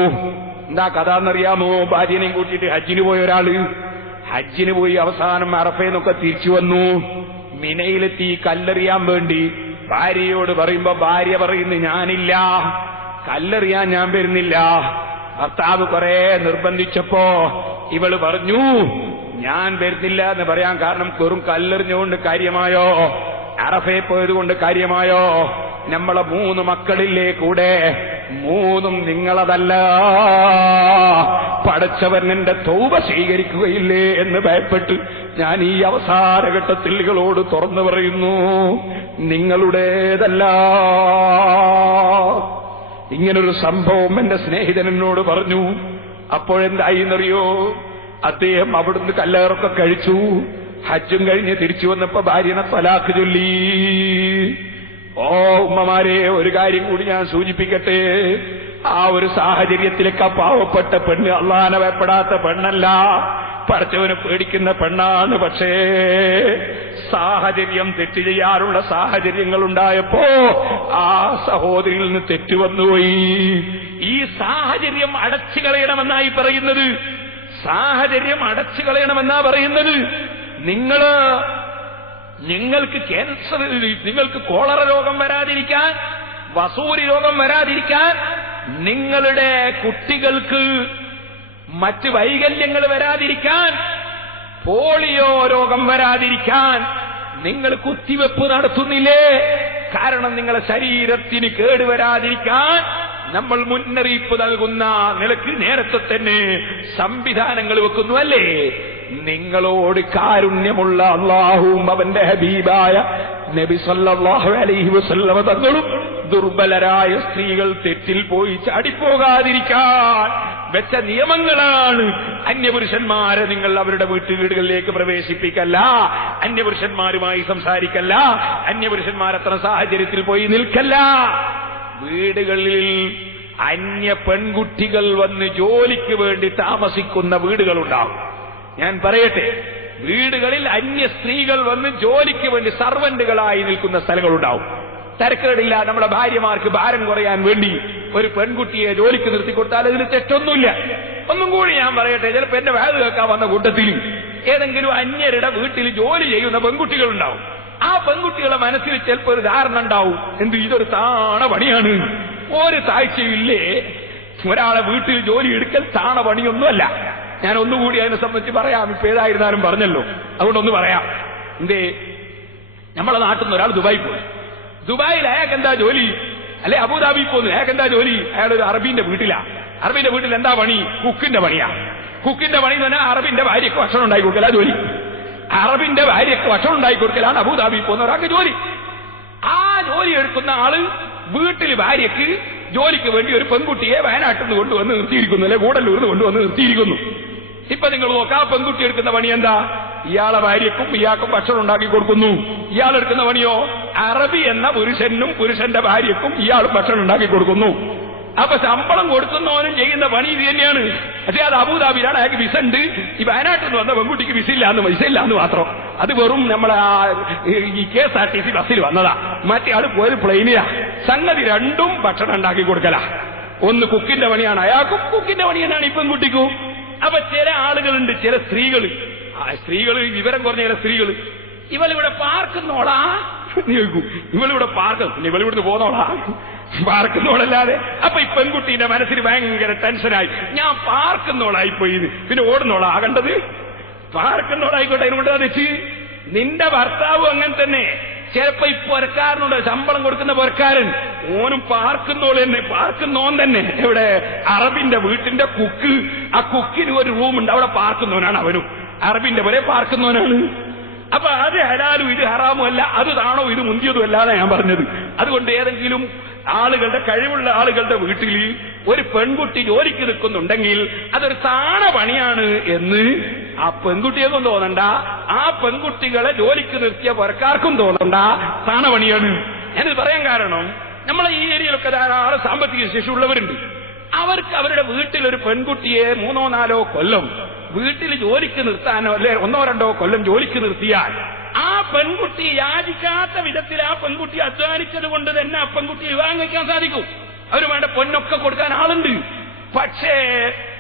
എന്താ കഥ എന്നറിയാമോ? ഭാര്യനെയും കൂട്ടിയിട്ട് ഹജ്ജിന് പോയ ഒരാള് ഹജ്ജിന് പോയി അവസാനം അറഫേന്നൊക്കെ തിരിച്ചു വന്നു. മിനയിലെത്തി കല്ലെറിയാൻ വേണ്ടി ഭാര്യയോട് പറയുമ്പോ ഭാര്യ പറയുന്നു ഞാനില്ല, കല്ലെറിയാൻ ഞാൻ വരുന്നില്ല. ഭർത്താവ് കുറെ നിർബന്ധിച്ചപ്പോ ഇവള് പറഞ്ഞു ഞാൻ വരുന്നില്ല എന്ന് പറയാൻ കാരണം വെറും കല്ലെറിഞ്ഞുകൊണ്ട് കാര്യമായോ? അറഫയെ പോയതുകൊണ്ട് കാര്യമായോ? നമ്മളെ 3 മക്കളില്ലേ കൂടെ, 3 നിങ്ങളതല്ല, പടച്ചവൻ എന്റെ തൗബ സ്വീകരിക്കുകയില്ലേ എന്ന് ഭയപ്പെട്ട് ഞാൻ ഈ അവസാന ഘട്ടത്തിൽ നിങ്ങളോട് തുറന്നു പറയുന്നു, നിങ്ങളുടേതല്ല. ഇങ്ങനൊരു സംഭവം എന്റെ സ്നേഹിതൻ എന്നോട് പറഞ്ഞു. അപ്പോഴെന്തായിന്നറിയോ? അദ്ദേഹം അവിടുന്ന് കല്ലേറൊക്കെ കഴിച്ചു, ഹജ്ജും കഴിഞ്ഞ് തിരിച്ചു വന്നപ്പോ ഭാര്യനെ തലാഖ് ചൊല്ലി. ഓ ഉമ്മമാരെ, ഒരു കാര്യം കൂടി ഞാൻ സൂചിപ്പിക്കട്ടെ. ആ ഒരു സാഹചര്യത്തിലേക്ക് പാവപ്പെട്ട പെണ്ണ് അള്ളാനെ ഭയപ്പെടാത്ത പെണ്ണല്ല, പടച്ചവനെ പേടിക്കുന്ന പെണ്ണാണ്. പക്ഷേ സാഹചര്യം തെറ്റ് ചെയ്യാറുള്ള സാഹചര്യങ്ങൾ ഉണ്ടായപ്പോ ആ സഹോദരിയിൽ നിന്ന് തെറ്റുവന്നുപോയി. ഈ സാഹചര്യം അടച്ചു കളയണമെന്നായി പറയുന്നത്. സാഹചര്യം അടച്ചു കളയണമെന്നാ പറയുന്നത്. നിങ്ങൾക്ക് ക്യാൻസർ, നിങ്ങൾക്ക് കോളറ രോഗം വരാതിരിക്കാൻ, വസൂരി രോഗം വരാതിരിക്കാൻ, നിങ്ങളുടെ കുട്ടികൾക്ക് മറ്റ് വൈകല്യങ്ങൾ വരാതിരിക്കാൻ, പോളിയോ രോഗം വരാതിരിക്കാൻ നിങ്ങൾ കുത്തിവെപ്പ് നടത്തുന്നില്ലേ? കാരണം നിങ്ങളുടെ ശരീരത്തിന് കേടുവരാതിരിക്കാൻ നമ്മൾ മുന്നറിയിപ്പ് നൽകുന്ന നിലക്ക് നേരത്തെ തന്നെ സംവിധാനങ്ങൾ വെക്കുന്നു അല്ലേ? നിങ്ങളോട് കാരുണ്യമുള്ള അല്ലാഹുവും അവന്റെ ഹബീബായ നബി സല്ലല്ലാഹു അലൈഹി വസല്ലമ തങ്ങളും ദുർബലരായ സ്ത്രീകൾ തെറ്റിൽ പോയി ചാടിപ്പോകാതിരിക്കാൻ വെച്ച നിയമങ്ങളാണ്. അന്യപുരുഷന്മാരെ നിങ്ങൾ അവരുടെ വീടുകളിലേക്ക് പ്രവേശിപ്പിക്കല്ല, അന്യപുരുഷന്മാരുമായി സംസാരിക്കല്ല, അന്യപുരുഷന്മാരത്ര സാഹചര്യത്തിൽ പോയി നിൽക്കല്ല. വീടുകളിൽ അന്യ പെൺകുട്ടികൾ വന്ന് ജോലിക്ക് വേണ്ടി താമസിക്കുന്ന വീടുകളുണ്ടാവും. ഞാൻ പറയട്ടെ, വീടുകളിൽ അന്യ സ്ത്രീകൾ വന്ന് ജോലിക്ക് വേണ്ടി സർവന്റുകളായി നിൽക്കുന്ന സ്ഥലങ്ങളുണ്ടാവും. തരക്കേടില്ല, നമ്മളെ ഭാര്യമാർക്ക് ഭാരം കുറയാൻ വേണ്ടി ഒരു പെൺകുട്ടിയെ ജോലിക്ക് നിർത്തിക്കൊടുത്താൽ അതിന് തെറ്റൊന്നുമില്ല. ഒന്നും കൂടി ഞാൻ പറയട്ടെ, ചിലപ്പോ എന്റെ വാത് കേൾക്കാൻ വന്ന കൂട്ടത്തിൽ ഏതെങ്കിലും അന്യരുടെ വീട്ടിൽ ജോലി ചെയ്യുന്ന പെൺകുട്ടികളുണ്ടാവും. ആ പെൺകുട്ടികളുടെ മനസ്സിൽ ചിലപ്പോൾ ഒരു ധാരണ ഉണ്ടാവും, എന്ത് ഇതൊരു താണ പണിയാണ്, ഒരു താഴ്ചയില്ലേ, ഒരാളെ വീട്ടിൽ ജോലി എടുക്കൽ താണ പണിയൊന്നുമല്ല. ഞാൻ ഒന്നുകൂടി അതിനെ സംബന്ധിച്ച് പറയാം. ഇപ്പൊ ഏതായിരുന്നാലും പറഞ്ഞല്ലോ, അതുകൊണ്ടൊന്ന് പറയാം. എന്തേ, നമ്മളെ നാട്ടിൽ നിന്ന് ഒരാൾ ദുബായി പോയി. ദുബായിൽ അയാൾക്ക് എന്താ ജോലി? അല്ലെ അബുദാബി പോന്നു, അയാൾക്ക് എന്താ ജോലി? അയാളൊരു അറബിന്റെ വീട്ടിലാ. അറബിന്റെ വീട്ടിൽ എന്താ പണി? കുക്കിന്റെ പണിയാ. കുക്കിന്റെ പണി എന്ന് പറഞ്ഞാൽ അറബിന്റെ ഭാര്യയ്ക്ക് ഭക്ഷണം ഉണ്ടാക്കി കൊടുക്കലാ ജോലി. അറബിന്റെ ഭാര്യയ്ക്ക് ഭക്ഷണം ഉണ്ടാക്കി കൊടുക്കലാണ് അബുദാബി പോകുന്ന ഒരാൾക്ക് ജോലി. ആ ജോലി എടുക്കുന്ന ആള് വീട്ടിൽ ഭാര്യയ്ക്ക് ജോലിക്ക് വേണ്ടി ഒരു പെൺകുട്ടിയെ വയനാട്ടിൽ നിന്ന് കൊണ്ടുവന്ന് നിർത്തിയിരിക്കുന്നു, അല്ലെ ഗൂഡല്ലൂരിൽ നിന്ന് കൊണ്ടുവന്ന് നിർത്തിയിരിക്കുന്നു. ഇപ്പൊ നിങ്ങൾ നോക്കാം, ആ പെൺകുട്ടി എടുക്കുന്ന പണി എന്താ? ഇയാളെ ഭാര്യക്കും ഇയാൾക്കും ഭക്ഷണം ഉണ്ടാക്കി കൊടുക്കുന്നു. ഇയാൾ എടുക്കുന്ന പണിയോ അറബി എന്ന പുരുഷനും പുരുഷന്റെ ഭാര്യക്കും ഇയാളും ഭക്ഷണം ഉണ്ടാക്കി കൊടുക്കുന്നു. അപ്പൊ ശമ്പളം കൊടുക്കുന്നവനും ചെയ്യുന്ന പണി ഇത് തന്നെയാണ്. പക്ഷെ അത് അബുദാബിയിലാണ്, അയാൾക്ക് വിസ ഉണ്ട്. ഈ വയനാട്ടിൽ നിന്ന് വന്ന പെൺകുട്ടിക്ക് വിസ ഇല്ലാന്ന് മാത്രം. അത് വെറും നമ്മളെ ഈ KSRTC ബസ്സിൽ വന്നതാ. മറ്റേ ആള് പോയത് പ്ലെയിനിലാ. സംഗതി രണ്ടും ഭക്ഷണം ഉണ്ടാക്കി കൊടുക്കലാ. ഒന്ന് കുക്കിന്റെ പണിയാണ് അയാൾക്കും, കുക്കിന്റെ പണി തന്നെയാണ് ഈ പെൺകുട്ടിക്കും. അപ്പൊ ചില ആളുകളുണ്ട്, ചില സ്ത്രീകള്, വിവരം കുറഞ്ഞ ചില സ്ത്രീകള്, ഇവളിവിടെ പാർക്കുന്നോളാ ചോദിക്കും. ഇവളിവിടെ പിന്നെ ഇവളിവിടുന്ന് പോന്നോളാ, പാർക്കുന്നോളല്ലാതെ. അപ്പൊ ഈ പെൺകുട്ടീന്റെ മനസ്സിൽ ഭയങ്കര ടെൻഷനായി, ഞാൻ പാർക്കുന്നോളായിപ്പോയി, പിന്നെ ഓടുന്നോളാ ആകേണ്ടത്. പാർക്കുന്നോളായിക്കോട്ടെ, അതിനോട് വെച്ച് നിന്റെ ഭർത്താവും അങ്ങനെ തന്നെ. ചിലപ്പോ ഈ പൊരക്കാരനുണ്ട്, ശമ്പളം കൊടുക്കുന്ന പൊരക്കാരൻ, ഓനും പാർക്കുന്നോൻ തന്നെ. എവിടെ? അറബിന്റെ വീട്ടിന്റെ കുക്ക്. ആ കുക്കിന് ഒരു റൂമുണ്ട്, അവിടെ പാർക്കുന്നവനാണ് അവനും. അറബിന്റെ വരെ പാർക്കുന്നവനാണ്. അപ്പൊ അത് ഹലാലും ഇത് ഹറാമും അല്ല, അത് താണോ ഇത് മുന്തിയതും അല്ലാതെ ഞാൻ പറഞ്ഞത്. അതുകൊണ്ട് ഏതെങ്കിലും ആളുകളുടെ കഴിവുള്ള ആളുകളുടെ വീട്ടിൽ ഒരു പെൺകുട്ടി ജോലിക്ക് നിൽക്കുന്നുണ്ടെങ്കിൽ അതൊരു താണ പണിയാണ് എന്ന് ആ പെൺകുട്ടിയൊന്നും തോന്നണ്ട, ആ പെൺകുട്ടികളെ ജോലിക്ക് നിർത്തിയ പുറക്കാർക്കും തോന്നണ്ട, താണ പണിയാണ്. ഞാനിത് പറയാൻ കാരണം, നമ്മളെ ഈ ഏരിയയിലൊക്കെ ധാരാളം സാമ്പത്തിക ശേഷിയുള്ളവരുണ്ട്. അവർക്ക് അവരുടെ വീട്ടിൽ ഒരു പെൺകുട്ടിയെ 3-4 കൊല്ലം വീട്ടിൽ ജോലിക്ക് നിർത്താനോ അല്ലെ 1-2 കൊല്ലം ജോലിക്ക് നിർത്തിയാൽ ആ പെൺകുട്ടി യാചിക്കാത്ത വിധത്തിൽ ആ പെൺകുട്ടി അധ്വാനിച്ചത് കൊണ്ട് തന്നെ ആ പെൺകുട്ടി വിവാഹം കഴിക്കാൻ സാധിക്കും. അവർ വേണ്ട പൊന്നൊക്കെ കൊടുക്കാൻ ആളുണ്ട്. പക്ഷേ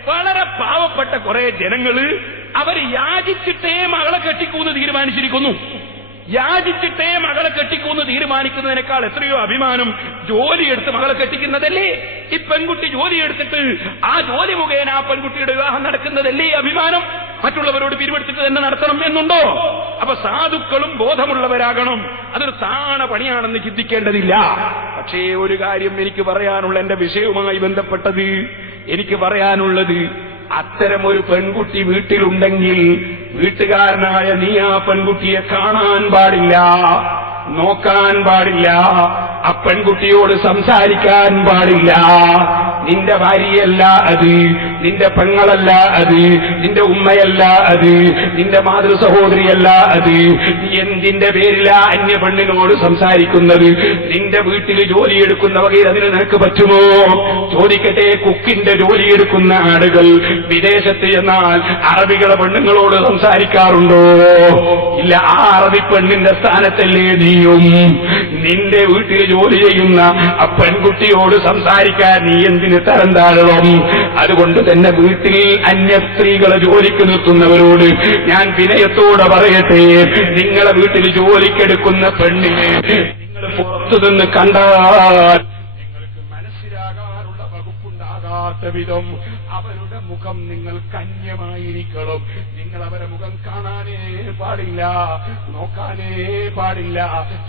വളരെ പാവപ്പെട്ട കുറെ ജനങ്ങള് അവർ യാചിച്ചിട്ടേ മകളെ കെട്ടിക്കൂന്ന് തീരുമാനിച്ചിരിക്കുന്നു. യാചിച്ചിട്ടേ മകളെ കെട്ടിക്കൂന്ന് തീരുമാനിക്കുന്നതിനേക്കാൾ എത്രയോ അഭിമാനം ജോലിയെടുത്ത് മകളെ കെട്ടിക്കുന്നതല്ലേ? ഈ പെൺകുട്ടി ജോലിയെടുത്തിട്ട് ആ ജോലി മുഖേന ആ പെൺകുട്ടിയുടെ വിവാഹം നടക്കുന്നതല്ലേ അഭിമാനം? മറ്റുള്ളവരോട് പിരിവെടുത്തിട്ട് തന്നെ നടത്തണം എന്നുണ്ടോ? അപ്പൊ സാധുക്കളും ബോധമുള്ളവരാകണം. അതൊരു താണ പണിയാണെന്ന് ചിന്തിക്കേണ്ടതില്ല. പക്ഷേ ഒരു കാര്യം എനിക്ക് പറയാനുള്ള, എന്റെ വിഷയവുമായി ബന്ധപ്പെട്ടത് എനിക്ക് പറയാനുള്ളത്, അത്തരമൊരു പെൺകുട്ടി വീട്ടിലുണ്ടെങ്കിൽ വീട്ടുകാരനായ നീ ആ പെൺകുട്ടിയെ കാണാൻ പാടില്ല, നോക്കാൻ പാടില്ല, ആ പെൺകുട്ടിയോട് സംസാരിക്കാൻ പാടില്ല. നിന്റെ ഭാര്യയല്ല അത്, നിന്റെ പെങ്ങളല്ല അത്, നിന്റെ ഉമ്മയല്ല അത്, നിന്റെ മാതൃ സഹോദരിയല്ല അത്. എന്തിന്റെ പേരിലാ അന്യ പെണ്ണിനോട് സംസാരിക്കുന്നത്? നിന്റെ വീട്ടിൽ ജോലിയെടുക്കുന്ന വകയിൽ അതിന് നിനക്ക് പറ്റുമോ? ചോദിക്കട്ടെ, കുക്കിന്റെ ജോലിയെടുക്കുന്ന ആളുകൾ വിദേശത്ത് ചെന്നാൽ അറബികളെ പെണ്ണുങ്ങളോട് സംസാരിക്കാറുണ്ടോ? ഇല്ല. ആ അറബി പെണ്ണിന്റെ സ്ഥാനത്തല്ലേ നീയും? നിന്റെ വീട്ടിൽ ജോലി ചെയ്യുന്ന ആ പെൺകുട്ടിയോട് സംസാരിക്കാൻ നീ എന്തിന് തരം താഴണം? അതുകൊണ്ട് തന്നെ വീട്ടിൽ അന്യ സ്ത്രീകളെ ജോലിക്ക് നിർത്തുന്നവരോട് ഞാൻ വിനയത്തോടെ പറയട്ടെ, നിങ്ങളെ വീട്ടിൽ ജോലിക്കെടുക്കുന്ന പെണ്ണിനെ നിങ്ങൾ പുറത്തുനിന്ന് കണ്ടാൽ നിങ്ങൾക്ക് മനസ്സിലാകാനുള്ള വകുപ്പുണ്ടാകാത്ത വിധം അവരുടെ മുഖം നിങ്ങൾ കന്യമായിരിക്കണം. നിങ്ങൾ അവരെ മുഖം കാണാനേ പാടില്ല, നോക്കാനേ പാടില്ല,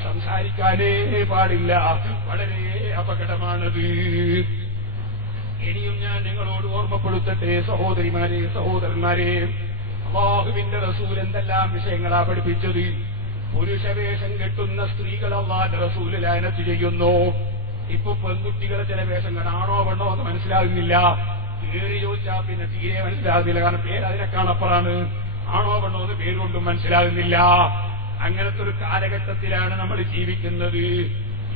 സംസാരിക്കാനേ പാടില്ല. വളരെ അപകടമാണത്. ഇനിയും ഞാൻ നിങ്ങളോട് ഓർമ്മപ്പെടുത്തട്ടെ, സഹോദരിമാരെ, സഹോദരന്മാരെ, അല്ലാഹുവിന്റെ റസൂൽ എന്തെല്ലാം വിഷയങ്ങളാ പഠിപ്പിച്ചത്? പുരുഷവേഷം കെട്ടുന്ന സ്ത്രീകൾ അല്ലാഹുവിന്റെ റസൂൽ ലഅനത്ത് ചെയ്യുന്നു. ഇപ്പൊ പെൺകുട്ടികളെ ചില വേഷം ആണോ പെണ്ണോ എന്ന് മനസ്സിലാകുന്നില്ല. പേര് ചോദിച്ചാൽ പിന്നെ തീരെ മനസ്സിലാകുന്നില്ല. കാരണം പേര് അതിനേക്കാണപ്പുറാണ്. ആണോ പെണ്ണോ എന്ന് പേരുകൊണ്ടും മനസ്സിലാകുന്നില്ല. അങ്ങനത്തെ ഒരു കാലഘട്ടത്തിലാണ് നമ്മൾ ജീവിക്കുന്നത്.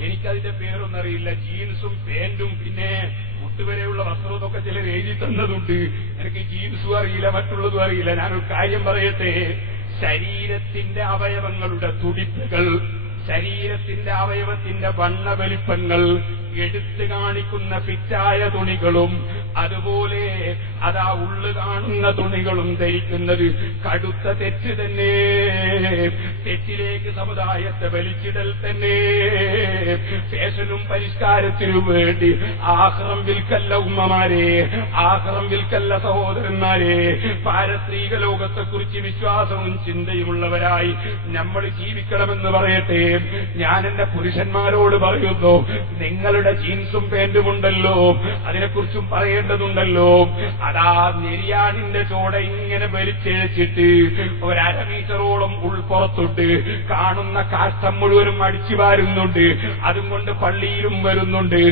എനിക്കതിന്റെ പേരൊന്നറിയില്ല. ജീൻസും പാന്റും പിന്നെ മുട്ടുവരെയുള്ള വസ്ത്രവും ഒക്കെ ചിലർ എഴുതി തന്നതുണ്ട്. എനിക്ക് ജീൻസും അറിയില്ല, മറ്റുള്ളതും അറിയില്ല. ഞാനൊരു കാര്യം പറയട്ടെ, ശരീരത്തിന്റെ അവയവങ്ങളുടെ തുടിപ്പുകൾ, ശരീരത്തിന്റെ അവയവത്തിന്റെ വണ്ണവലിപ്പങ്ങൾ എടുത്തു കാണിക്കുന്ന ഫിറ്റായ തുണികളും അതുപോലെ അതാ ഉള്ളു കാണുന്ന തുണികളും ധരിക്കുന്നത് കടുത്ത തെറ്റ് തന്നെ. തെറ്റിലേക്ക് സമുദായത്തെ വലിച്ചിടൽ തന്നെ. ഫാഷനും പരിഷ്കാരത്തിനും വേണ്ടി ആഖിറം വിൽക്കല്ല ഉമ്മമാരെ, ആഖിറം വിൽക്കല്ല സഹോദരന്മാരെ. പാരത്രിക ലോകത്തെക്കുറിച്ച് വിശ്വാസവും ചിന്തയുമുള്ളവരായി നമ്മൾ ജീവിക്കണമെന്ന് പറയട്ടെ. ഞാൻ എന്റെ പുരുഷന്മാരോട് പറയുന്നു, നിങ്ങളുടെ ജീൻസും പാന്റുമുണ്ടല്ലോ, അതിനെക്കുറിച്ചും പറയേണ്ടതുണ്ടല്ലോ. അതാ നെരിയാണിന്റെ ചോട ഇങ്ങനെ വലിച്ചെഴിച്ചിട്ട് ഒരര മീറ്ററോളം ഉൾപ്പുറത്തുണ്ട്. കാണുന്ന കാഷ്ടം മുഴുവനും അടിച്ചു വാരുന്നുണ്ട്. അതും കൊണ്ട് പള്ളിയിലും വരുന്നുണ്ട്.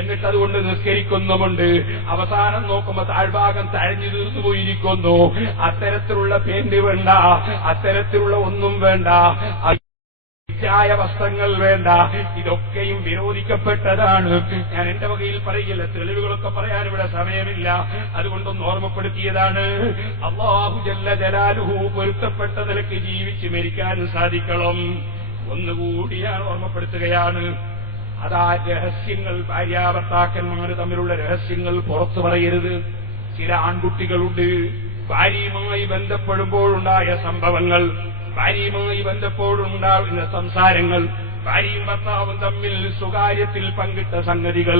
എന്നിട്ട് അതുകൊണ്ട് നിസ്കരിക്കുന്നുമുണ്ട്. അവസാനം നോക്കുമ്പോ താഴ്ഭാഗം തഴഞ്ഞു തീർന്നു പോയിരിക്കുന്നു. അത്തരത്തിലുള്ള പേന്റ് വേണ്ട, അത്തരത്തിലുള്ള ഒന്നും വേണ്ട, വസ്ത്രങ്ങൾ വേണ്ട. ഇതൊക്കെയും വിരോധിക്കപ്പെട്ടതാണ്. ഞാൻ എന്റെ വകയിൽ പറയില്ല, തെളിവുകളൊക്കെ പറയാൻ ഇവിടെ സമയമില്ല. അതുകൊണ്ടൊന്ന് ഓർമ്മപ്പെടുത്തിയതാണ്. അല്ലാഹു ജല്ല ജലാലുഹു പൊരുത്തപ്പെട്ട നിലയ്ക്ക് ജീവിച്ച് മരിക്കാൻ സാധിക്കണം. ഒന്നുകൂടി ഞാൻ ഓർമ്മപ്പെടുത്തുകയാണ്. അതാ രഹസ്യങ്ങൾ, ഭാര്യാഭർത്താക്കന്മാര് തമ്മിലുള്ള രഹസ്യങ്ങൾ പുറത്തു പറയരുത്. ചില ആൺകുട്ടികളുണ്ട്, ഭാര്യയുമായി ബന്ധപ്പെടുമ്പോഴുണ്ടായ സംഭവങ്ങൾ, ഭാര്യയുമായി ബന്ധപ്പോഴുണ്ടാകുന്ന സംസാരങ്ങൾ, ഭാര്യയും ഭർത്താവും തമ്മിൽ സ്വകാര്യത്തിൽ പങ്കിട്ട സംഗതികൾ,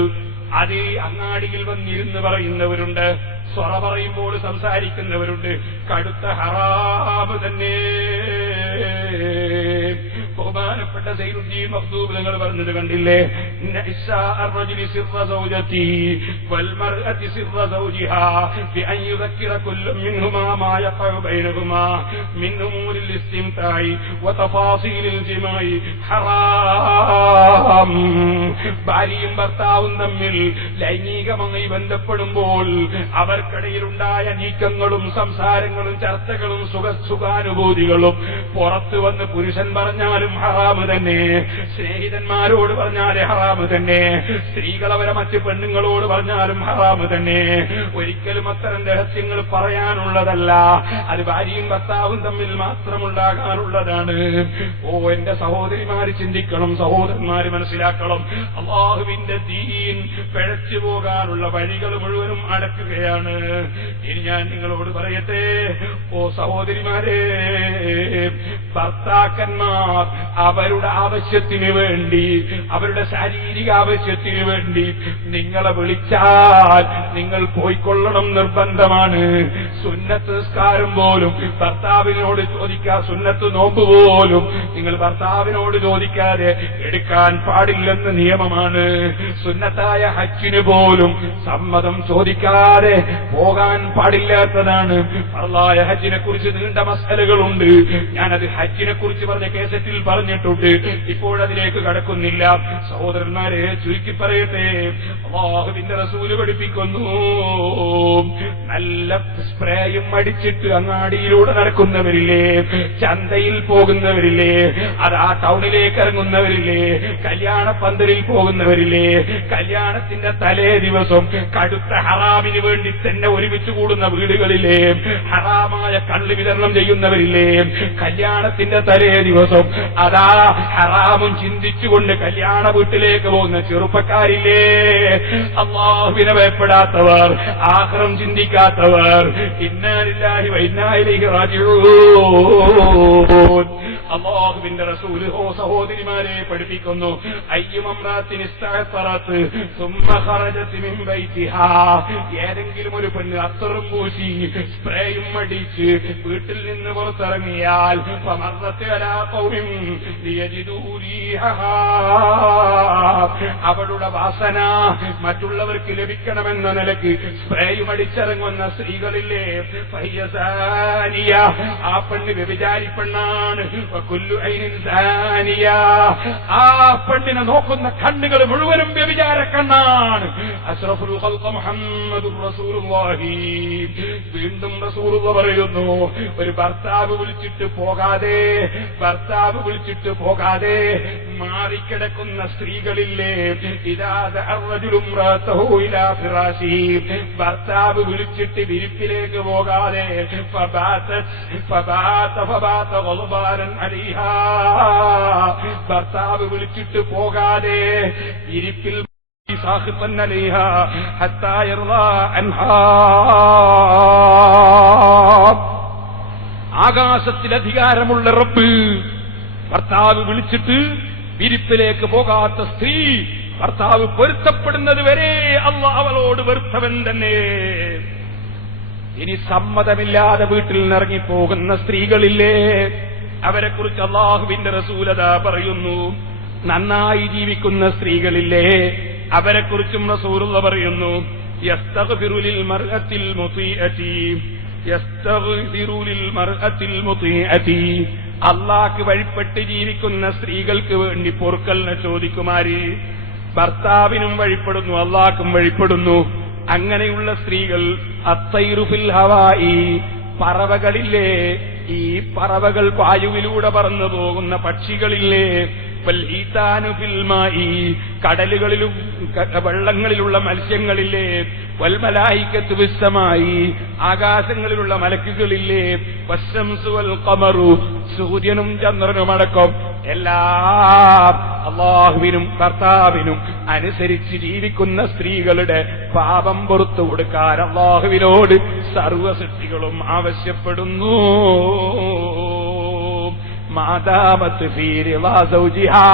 അത് അങ്ങാടിയിൽ വന്നിരുന്ന് പറയുന്നവരുണ്ട്, സ്വറ പറയുമ്പോൾ സംസാരിക്കുന്നവരുണ്ട്. കടുത്ത ഹറാമ് തന്നെ. ബഹുമാനപ്പെട്ട സൈനുദ്ദീൻ മഖ്ദൂബ് നിങ്ങൾ പറഞ്ഞത് കണ്ടില്ലേ? ഭാര്യയും ഭർത്താവും തമ്മിൽ ലൈംഗികമായി ബന്ധപ്പെടുമ്പോൾ അവർക്കിടയിലുണ്ടായ നീക്കങ്ങളും സംസാരങ്ങളും ചർച്ചകളും സുഖാനുഭൂതികളും പുറത്തു വന്ന് പുരുഷൻ പറഞ്ഞാലും ഹറാമ് തന്നെ, സ്നേഹിതന്മാരോട് പറഞ്ഞാൽ ഹറാമ് തന്നെ, സ്ത്രീകൾ അവരെ മറ്റ് പെണ്ണുങ്ങളോട് പറഞ്ഞാലും ഹറാമ് തന്നെ. ഒരിക്കലും അത്തരം രഹസ്യങ്ങൾ പറയാനുള്ളതല്ല. അത് ഭാര്യയും ഭർത്താവും തമ്മിൽ മാത്രമുണ്ടാകാനുള്ളതാണ്. ഓ എന്റെ സഹോദരിമാര് ചിന്തിക്കണം, സഹോദരന്മാര് മനസ്സിലാക്കണം. അല്ലാഹു അല്ലാഹുവിന്റെ ദീൻ പിഴച്ചു പോകാനുള്ള വഴികൾ മുഴുവനും അടക്കുകയാണ്. ഇനി ഞാൻ നിങ്ങളോട് പറയട്ടെ, ഓ സഹോദരിമാരെ, ഭർത്താക്കന്മാർ അവരുടെ ആവശ്യത്തിന് വേണ്ടി, അവരുടെ ശാരീരിക ആവശ്യത്തിന് വേണ്ടി നിങ്ങളെ വിളിച്ചാൽ നിങ്ങൾ പോയിക്കൊള്ളണം, നിർബന്ധമാണ്. സുന്നത്ത് നിസ്കാരം പോലും ഭർത്താവിനോട് ചോദിക്കാ, സുന്നത്ത് നോമ്പ് പോലും നിങ്ങൾ ഭർത്താവിനോട് ചോദിക്കാതെ എടുക്കാൻ പാടില്ലെന്ന് നിയമമാണ്. സുന്നത്തായ ഹജ്ജിന് പോലും സമ്മതം ചോദിക്കാതെ പോകാൻ പാടില്ലാത്തതാണ്. ഫർളായ ഹജ്ജിനെ കുറിച്ച് നീണ്ട മസലകളുണ്ട്. ഞാനത് ഹജ്ജിനെ കുറിച്ച് പറഞ്ഞ കേസറ്റിൽ പറഞ്ഞിട്ടുണ്ട്, ഇപ്പോഴതിലേക്ക് കടക്കുന്നില്ല. സഹോദരന്മാരെ, ചുരുക്കി പറയട്ടെ, അല്ലാഹുവിന്റെ റസൂല് പഠിപ്പിക്കുന്നു, നല്ല സ്പ്രേയും അടിച്ചിട്ട് അങ്ങാടിയിലൂടെ നടക്കുന്നവരില്ലേ, ചന്തയിൽ പോകുന്നവരില്ലേ, അതാ ടൗണിലേക്ക് ഇറങ്ങുന്നവരില്ലേ, കല്യാണ പന്തലിൽ പോകുന്നവരില്ലേ, കല്യാണത്തിന്റെ തലേ ദിവസം കടുത്ത ഹറാമിന് വേണ്ടി തന്നെ ഒരുമിച്ച് കൂടുന്ന വീടുകളിലെ ഹറാമായ കള്ള് വിതരണം ചെയ്യുന്നവരില്ലേ, കല്യാണത്തിന്റെ തലേ ദിവസം അതാ ഹറാമും ചിന്തിച്ചുകൊണ്ട് കല്യാണ വീട്ടിലേക്ക് പോകുന്ന ചെറുപ്പക്കാരില്ലേ, അല്ലാഹുവിനെ ഭയപ്പെടാത്തവർ, ആഖിറം ചിന്തിക്കാത്തവർ, ഇന്നാ ലില്ലാഹി വ ഇന്നാ ഇലൈഹി റാജിഊൻ. അല്ലാഹുവിന്റെ റസൂല് ഓ സഹോദരിമാരെ പഠിപ്പിക്കുന്നു, അയ്യുമംറാത്തിൻ ഇസ്തഅഫറത് സുമ്മ ഖറജത് മിൻ ബൈതിഹാ, ഏതെങ്കിലും ഒരു പെണ്ണ് അത്തറും പൂശി സ്പ്രേയും അടിച്ച് വീട്ടിൽ നിന്ന് പുറത്തിറങ്ങിയാൽ ഫമറത്ത് അലാ ഖൗമിൻ ലിയജിദൂ റീഹഹാ, അവളുടെ വാസന മറ്റുള്ളവർക്ക് ലഭിക്കണമെന്ന നിലയ്ക്ക് സ്പ്രേയും അടിച്ചിറങ്ങുന്ന സ്ത്രീകളില്ലേ, ഫഹിയസാനിയ, ആ പെണ്ണ് വ്യഭിചാരി പെണ്ണാണ്. വകുല്ലു ഐനിൻ സാനിയ, ആ പെണ്ണിനെ നോക്കുന്ന കണ്ണുകൾ മുഴുവനും വ്യഭിചാര കണ്ണാണ്. അഷ്റഫുൽ ഖൽഖ് മുഹമ്മദുർ റസൂലുള്ളാഹി. വീണ്ടും റസൂലുള്ളാഹി പറയുന്നു, ഒരു ഭർത്താവ് വിളിച്ചിട്ട് പോകാതെ മാറിക്കിടക്കുന്ന സ്ത്രീകളില്ലേ, ഇദാ ദഅറജുലും റഅതഹു ഇലാ ഫിറാശി, ഭർത്താവ് വിളിച്ചിട്ട് വിരിപ്പിലേക്ക് പോകാതെ ഫബാത ഗളബാനൻ അലൈഹാ, ഭർത്താവ് വിളിച്ചിട്ട് പോകാതെ വിരിപ്പിൽ സാഖിതൻ അലൈഹാ ഹത്താ യർളാ അൻഹാ, ആകാശത്തിൽ അധികാരമുള്ള റബ്ബ് ഭർത്താവ് വിളിച്ചിട്ട് വിരിപ്പിലേക്ക് പോകാത്ത സ്ത്രീ ഭർത്താവ് പൊരുത്തപ്പെടുന്നത് വരെ അല്ലാഹു അവളോട് വെറുത്തവൻ തന്നെ. ഇനി സമ്മതമില്ലാതെ വീട്ടിൽ നിന്നിറങ്ങിപ്പോകുന്ന സ്ത്രീകളില്ലേ, അവരെക്കുറിച്ച് അല്ലാഹുവിന്റെ റസൂലതാ പറയുന്നു. നന്നായി ജീവിക്കുന്ന സ്ത്രീകളില്ലേ, അവരെക്കുറിച്ചും റസൂലുള്ള പറയുന്നു, യസ്തഗ്ഫിറു ലിൽ മർഅത്തിൽ മുതീഅതി, അല്ലാഹ്ക്ക് വഴിപ്പെട്ട് ജീവിക്കുന്ന സ്ത്രീകൾക്ക് വേണ്ടി പൊറുക്കലിനെ ചോദിക്കുമാര്, ഭർത്താവിനും വഴിപ്പെടുന്നു അല്ലാഹ്ക്കും വഴിപ്പെടുന്നു. അങ്ങനെയുള്ള സ്ത്രീകൾ അത്തൈറു ഫിൽ ഹവായി, പറവകളില്ലേ, ഈ പറവകൾ വായുവിലൂടെ പറന്നു പോകുന്ന പക്ഷികളില്ലേ, വൽഈതാനു ഫിൽ മായി, കടലുകളിലും വെള്ളങ്ങളിലുള്ള മത്സ്യങ്ങളില്ലേ, വൽമലായികത്തു ഫിസ്സമായി, ആകാശങ്ങളിലുള്ള മലക്കുകളില്ലേ, വശംസു വൽ ഖമറു, സൂര്യനും ചന്ദ്രനുമടക്കം എല്ലാം അല്ലാഹുവിനും ഭർത്താവിനും അനുസരിച്ച് ജീവിക്കുന്ന സ്ത്രീകളുടെ പാപം പുറത്തു കൊടുക്കാൻ അല്ലാഹുവിനോട് സർവ്വ സൃഷ്ടികളും ആവശ്യപ്പെടുന്നു. മാദാമത്ത് ഫീ റിളാ സൗജിഹാ,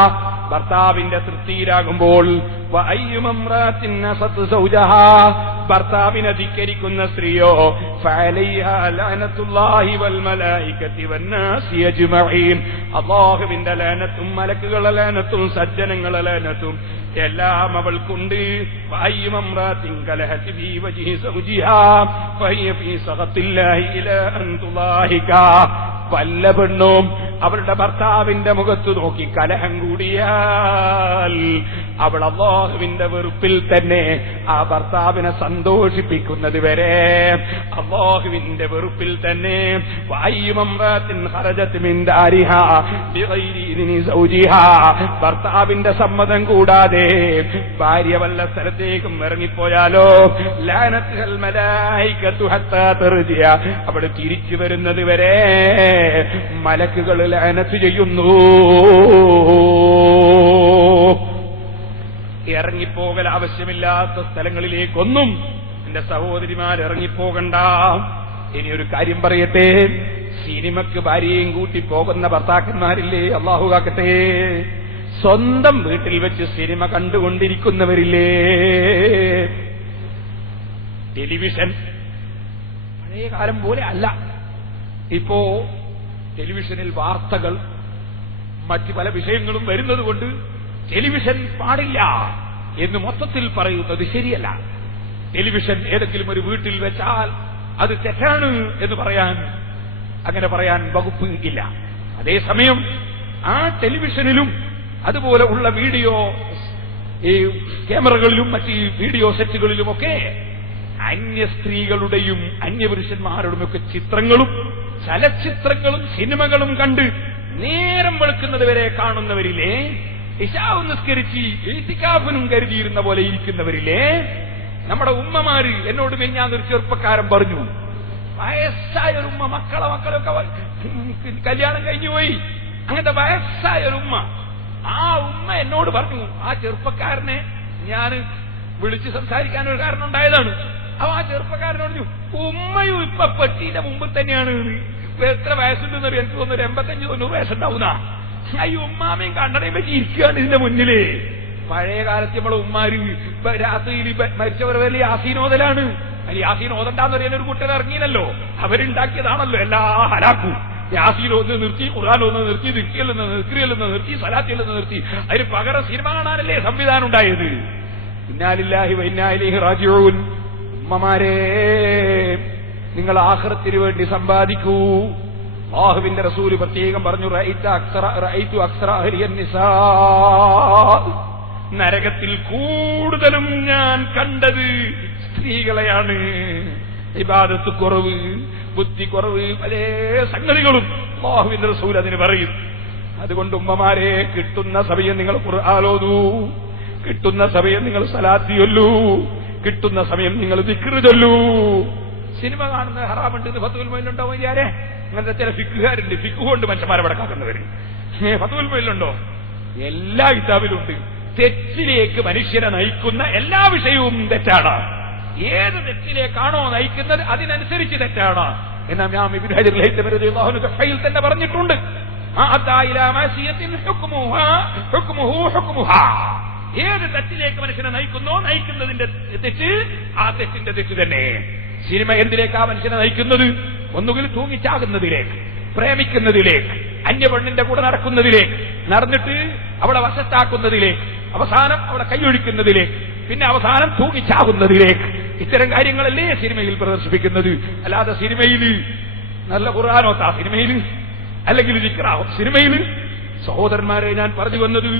ഭർത്താവിന്റെ തൃപ്തിയിലാകുമ്പോൾ, വഅയ്യുമംറാത്തിൻ നസത് സൗജഹാ, ഭർത്താവിനെ ധിക്കരിക്കുന്ന സ്ത്രീയോ, ഫഅലൈഹാ ലഅനത്തുല്ലാഹി വൽ മലായികതി വന്നാസി അജ്മഈൻ, അല്ലാഹുവിന്റെ ലഅനത്തും മലക്കുകളുടെ ലഅനത്തും സജ്ജനങ്ങളുടെ ലഅനത്തും എല്ലാം അവൾക്കുണ്ട്. വഅയ്യുമംറാത്തിൻ കലഹതി ഫീ വജ്ഹി സൗജിഹാ ഫഹിയ ഫീ സഖത്തില്ലാഹി ഇലാ അൻ തുലാഹിക, വല്ല പെണ്ണും അവളുടെ ഭർത്താവിന്റെ മുഖത്ത് നോക്കി കലഹം കൂടിയാൽ അവൾ അല്ലാഹുവിന്റെ വെറുപ്പിൽ തന്നെ ആ ഭർത്താവിനെ സന്തോഷിപ്പിക്കുന്നത് വരെ അല്ലാഹുവിന്റെ വെറുപ്പിൽ തന്നെ. ഭർത്താവിന്റെ സമ്മതം കൂടാതെ ഭാര്യ വല്ല സ്ഥലത്തേക്കും ഇറങ്ങിപ്പോയാലോ, ലഅനത്തുൽ മലായികതു ഹത്താ തർജിയ, അവൾ തിരിച്ചു വരുന്നത് വരെ മലക്കുകൾ ലഅനത്ത് ചെയ്യുന്നു. ഇറങ്ങിപ്പോകൽ ആവശ്യമില്ലാത്ത സ്ഥലങ്ങളിലേക്കൊന്നും എന്റെ സഹോദരിമാർ ഇറങ്ങിപ്പോകണ്ട. ഇനിയൊരു കാര്യം പറയട്ടെ, സിനിമക്ക് ഭാര്യയും കൂട്ടി പോകുന്ന ഭർത്താക്കന്മാരില്ലേ, അള്ളാഹു കാക്കട്ടെ. സ്വന്തം വീട്ടിൽ വെച്ച് സിനിമ കണ്ടുകൊണ്ടിരിക്കുന്നവരില്ലേ. ടെലിവിഷൻ പഴയ കാലം പോലെ അല്ല. ഇപ്പോ ടെലിവിഷനിൽ വാർത്തകൾ മറ്റു പല വിഷയങ്ങളും വരുന്നത് കൊണ്ട് ടെലിവിഷൻ പാടില്ല എന്ന് മൊത്തത്തിൽ പറയുന്നത് ശരിയല്ല. ടെലിവിഷൻ ഏതെങ്കിലും ഒരു വീട്ടിൽ വെച്ചാൽ അത് തെറ്റാണ് എന്ന് അങ്ങനെ പറയാൻ വകുപ്പ് ഇല്ല. അതേസമയം ആ ടെലിവിഷനിലും അതുപോലെ ഉള്ള വീഡിയോ ഈ ക്യാമറകളിലും മറ്റ് വീഡിയോ സെറ്റുകളിലുമൊക്കെ അന്യ സ്ത്രീകളുടെയും അന്യപുരുഷന്മാരുടെയുമൊക്കെ ചിത്രങ്ങളും ചലച്ചിത്രങ്ങളും സിനിമകളും കണ്ട് നേരം വെളുക്കുന്നത് വരെ കാണുന്നവരില്ലേ, ഇശാവ് നിസ്കരിച്ച് ഇത്തികാഫിനും കരുതിയിരുന്ന പോലെ ഇരിക്കുന്നവരില്ലേ. നമ്മുടെ ഉമ്മമാര് എന്നോട് മെഞ്ഞാന്നൊരു ചെറുപ്പക്കാരൻ പറഞ്ഞു, വയസ്സായ ഒരു ഉമ്മ, മക്കളൊക്കെ കല്യാണം കഴിഞ്ഞുപോയി, അങ്ങനത്തെ വയസ്സായ ഒരു ഉമ്മ. ആ ഉമ്മ എന്നോട് പറഞ്ഞു, ആ ചെറുപ്പക്കാരനെ ഞാൻ വിളിച്ച് സംസാരിക്കാൻ ഒരു കാരണം ഉണ്ടായതാണ്. ആ ചെറുപ്പക്കാരനോട് ഉമ്മയും ഇപ്പൊ പെട്ടിന്റെ മുമ്പിൽ തന്നെയാണ്. എത്ര വയസ്സുണ്ടെന്ന് എനിക്ക് തോന്നുന്നു 85-90 വയസ്സുണ്ടാവുന്ന. ഈ ഉമ്മാമയും കണ്ണടയും വെച്ച് ഇരിക്കുകയാണ് ഇതിന്റെ മുന്നില്. പഴയ കാലത്ത് നമ്മളെ ഉമ്മാര് രാത്രിയിൽ മരിച്ചവർ വലിയ യാസീനോദലാണ്. അതിൽ യാസീൻ ഓതണ്ടാന്ന് പറയുന്ന ഒരു കൂട്ടർ ഇറങ്ങിയില്ലല്ലോ, അവരുണ്ടാക്കിയതാണല്ലോ എല്ലാ ഹലാക്കും. യാസീൻ ഒന്ന് നിർത്തി, ഖുർആൻ ഒന്ന് നിർത്തി, ദിക്റിയല്ലെന്ന് നിർത്തി, സലാത്തില്ലെന്ന് നിർത്തി. അതിന് പകരം സിനിമ കാണാനല്ലേ സംവിധാനം ഉണ്ടായത്. ഇന്നാലില്ലാഹി വ ഇന്നാ ഇലൈഹി റാജിഊൻ. ഉമ്മമാരെ, നിങ്ങൾ ആഖിറത്തിന് വേണ്ടി സമ്പാദിക്കൂ. അല്ലാഹുവിന്റെ റസൂൽ പ്രത്യേകം പറഞ്ഞു, റഅയ്തു അക്സറ അഹ്ലിയൻ നിസാ, നരകത്തിൽ കൂടുതലും ഞാൻ കണ്ടത് സ്ത്രീകളെയാണ്. ഇബാദത്ത് കുറവ്, ബുദ്ധി കുറവ്, പല സംഗതികളും അല്ലാഹുവിന്റെ റസൂൽ അതിന് പറയും. അതുകൊണ്ട് ഉമ്മമാരെ, കിട്ടുന്ന സമയം നിങ്ങൾ ഖുർആൻ ഓതൂ, കിട്ടുന്ന സമയം നിങ്ങൾ സലാത്ത് ചൊല്ലൂ, കിട്ടുന്ന സമയം നിങ്ങൾ ദിക്ർ ചൊല്ലൂ. സിനിമ കാണുന്ന ഹറാമുണ്ട് എന്ന് ഫത്വൽ മൊയിലുണ്ടോ? മര്യാദ അങ്ങനത്തെ ചില ഫിക്കുകാരുണ്ട്, ഫിക്കു കൊണ്ട് മനുഷ്യന്മാരെ വടക്കാക്കുന്നവര്. ഫത്വൽ മൊയിലുണ്ടോ? എല്ലാ കിതാബിലുണ്ട്. തെറ്റിലേക്ക് മനുഷ്യനെ നയിക്കുന്ന എല്ലാ വിഷയവും തെറ്റാണ്. ഏത് തെറ്റിലേക്കാണോ നയിക്കുന്നത് അതിനനുസരിച്ച് തെറ്റാണ്. എന്നാൽ ഞാൻ ഇബ്നു ഹജർ അൽ-ഹൈതമി റളിയല്ലാഹു അൻഹു ഫൈൽ തന്നെ പറഞ്ഞിട്ടുണ്ട്, ഏത് തെറ്റിലേക്ക് മനുഷ്യനെ നയിക്കുന്നോ നയിക്കുന്നതിന്റെ തെറ്റ് ആ തെറ്റിന്റെ തെറ്റ് തന്നെ. സിനിമ എന്തിലേക്കാ മനുഷ്യനെ നയിക്കുന്നത്? ഒന്നുകിൽ തൂങ്ങിച്ചാകുന്നതിലേക്ക്, പ്രേമിക്കുന്നതിലേക്ക്, അന്യപെണ്ണിന്റെ കൂടെ നടക്കുന്നതിലേക്ക്, നടന്നിട്ട് അവളെ വശത്താക്കുന്നതിലേക്ക്, അവസാനം അവളെ കൈയൊഴിക്കുന്നതിലേക്ക്, പിന്നെ അവസാനം തൂങ്ങിച്ചാകുന്നതിലേക്ക്. ഇത്തരം കാര്യങ്ങളല്ലേ സിനിമയിൽ പ്രദർശിപ്പിക്കുന്നത്. അല്ലാതെ സിനിമയിൽ നല്ല ഖുർആനോത്താ സിനിമയിൽ, അല്ലെങ്കിൽ ദിക്റാവും സിനിമയിൽ. സഹോദരന്മാരെ, ഞാൻ പറഞ്ഞു വന്നത്,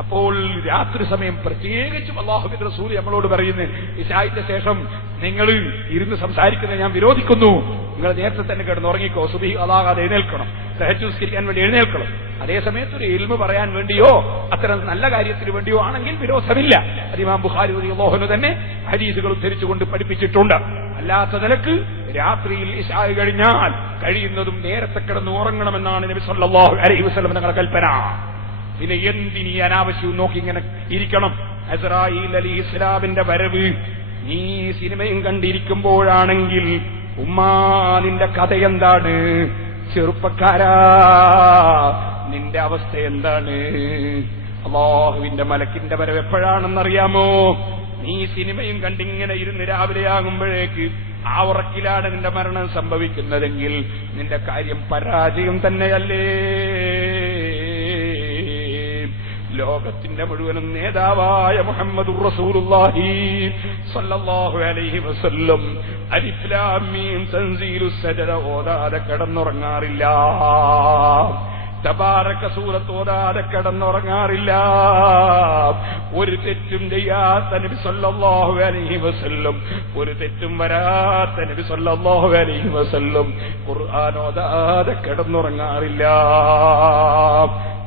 അപ്പോൾ രാത്രി സമയം പ്രത്യേകിച്ചും അല്ലാഹുവിന്റെ റസൂൽ നമ്മളോട് പറയുന്നത്, ഇശാഇന്റെ ശേഷം നിങ്ങൾ ഇരുന്ന് സംസാരിക്കുന്നത് ഞാൻ വിരോധിക്കുന്നു. നിങ്ങൾ നേരത്തെ തന്നെ കിടന്ന് ഉറങ്ങിക്കോ, സുബഹി അതാകാതെ എഴുന്നേൽക്കണം, തഹജ്ജുദ് നിസ്കരിക്കാൻ വേണ്ടി എഴുന്നേൽക്കണം. അതേസമയത്ത് ഒരു ഇൽമ് പറയാൻ വേണ്ടിയോ അത്തരം നല്ല കാര്യത്തിന് വേണ്ടിയോ ആണെങ്കിൽ വിരോധമില്ല. അത് ഇമാം ബുഖാരി റളിയല്ലാഹു അൻഹു തന്നെ ഹദീസുകൾ ഉദ്ധരിച്ചുകൊണ്ട് പഠിപ്പിച്ചിട്ടുണ്ട്. അല്ലാത്ത നിലക്ക് രാത്രിയിൽ ഇശാ കഴിഞ്ഞാൽ കഴിയുന്നതും നേരത്തെ കിടന്ന് ഉറങ്ങണമെന്നാണ് നബി സല്ലല്ലാഹു അലൈഹി വസല്ലം തങ്ങളുടെ കൽപ്പന. പിന്നെ എന്തിനീ അനാവശ്യവും നോക്കി ഇങ്ങനെ ഇരിക്കണം? അസ്റായീൽ അലൈഹിസ്സലാമിന്റെ വരവ് നീ സിനിമയും കണ്ടിരിക്കുമ്പോഴാണെങ്കിൽ ഉമ്മാ നിന്റെ കഥ എന്താണ്? ചെറുപ്പക്കാരാ, നിന്റെ അവസ്ഥ എന്താണ്? അല്ലാഹുവിന്റെ മലക്കിന്റെ വരവ് എപ്പോഴാണെന്നറിയാമോ? നീ സിനിമയും കണ്ടിങ്ങനെ ഇരുന്ന് രാവിലെയാകുമ്പോഴേക്ക് ആ ഉറക്കിലാണ് നിന്റെ മരണം സംഭവിക്കുന്നതെങ്കിൽ നിന്റെ കാര്യം പരാജയം തന്നെയല്ലേ? ലോകത്തിന്റെ മുഴുവനും നേതാവായ മുഹമ്മദുർ റസൂലുള്ളാഹി സ്വല്ലല്ലാഹു അലൈഹി വസല്ലം അലിഫ് ലാം മീം തൻസീലുസ് സജദ ഓതാതെ കിടന്നുറങ്ങാറില്ല. തബാറക സൂറത്ത് ഓതാതെ കിടന്നുറങ്ങാറില്ല. ഒരു തെറ്റും ചെയ്യാത്ത നബി സല്ലല്ലാഹു അലൈഹി വസല്ലം, ഒരു തെറ്റും വരാത്ത നബി സല്ലല്ലാഹു അലൈഹി വസല്ലം ഖുർആൻ ഓതാതെ കിടന്നുറങ്ങാറില്ല.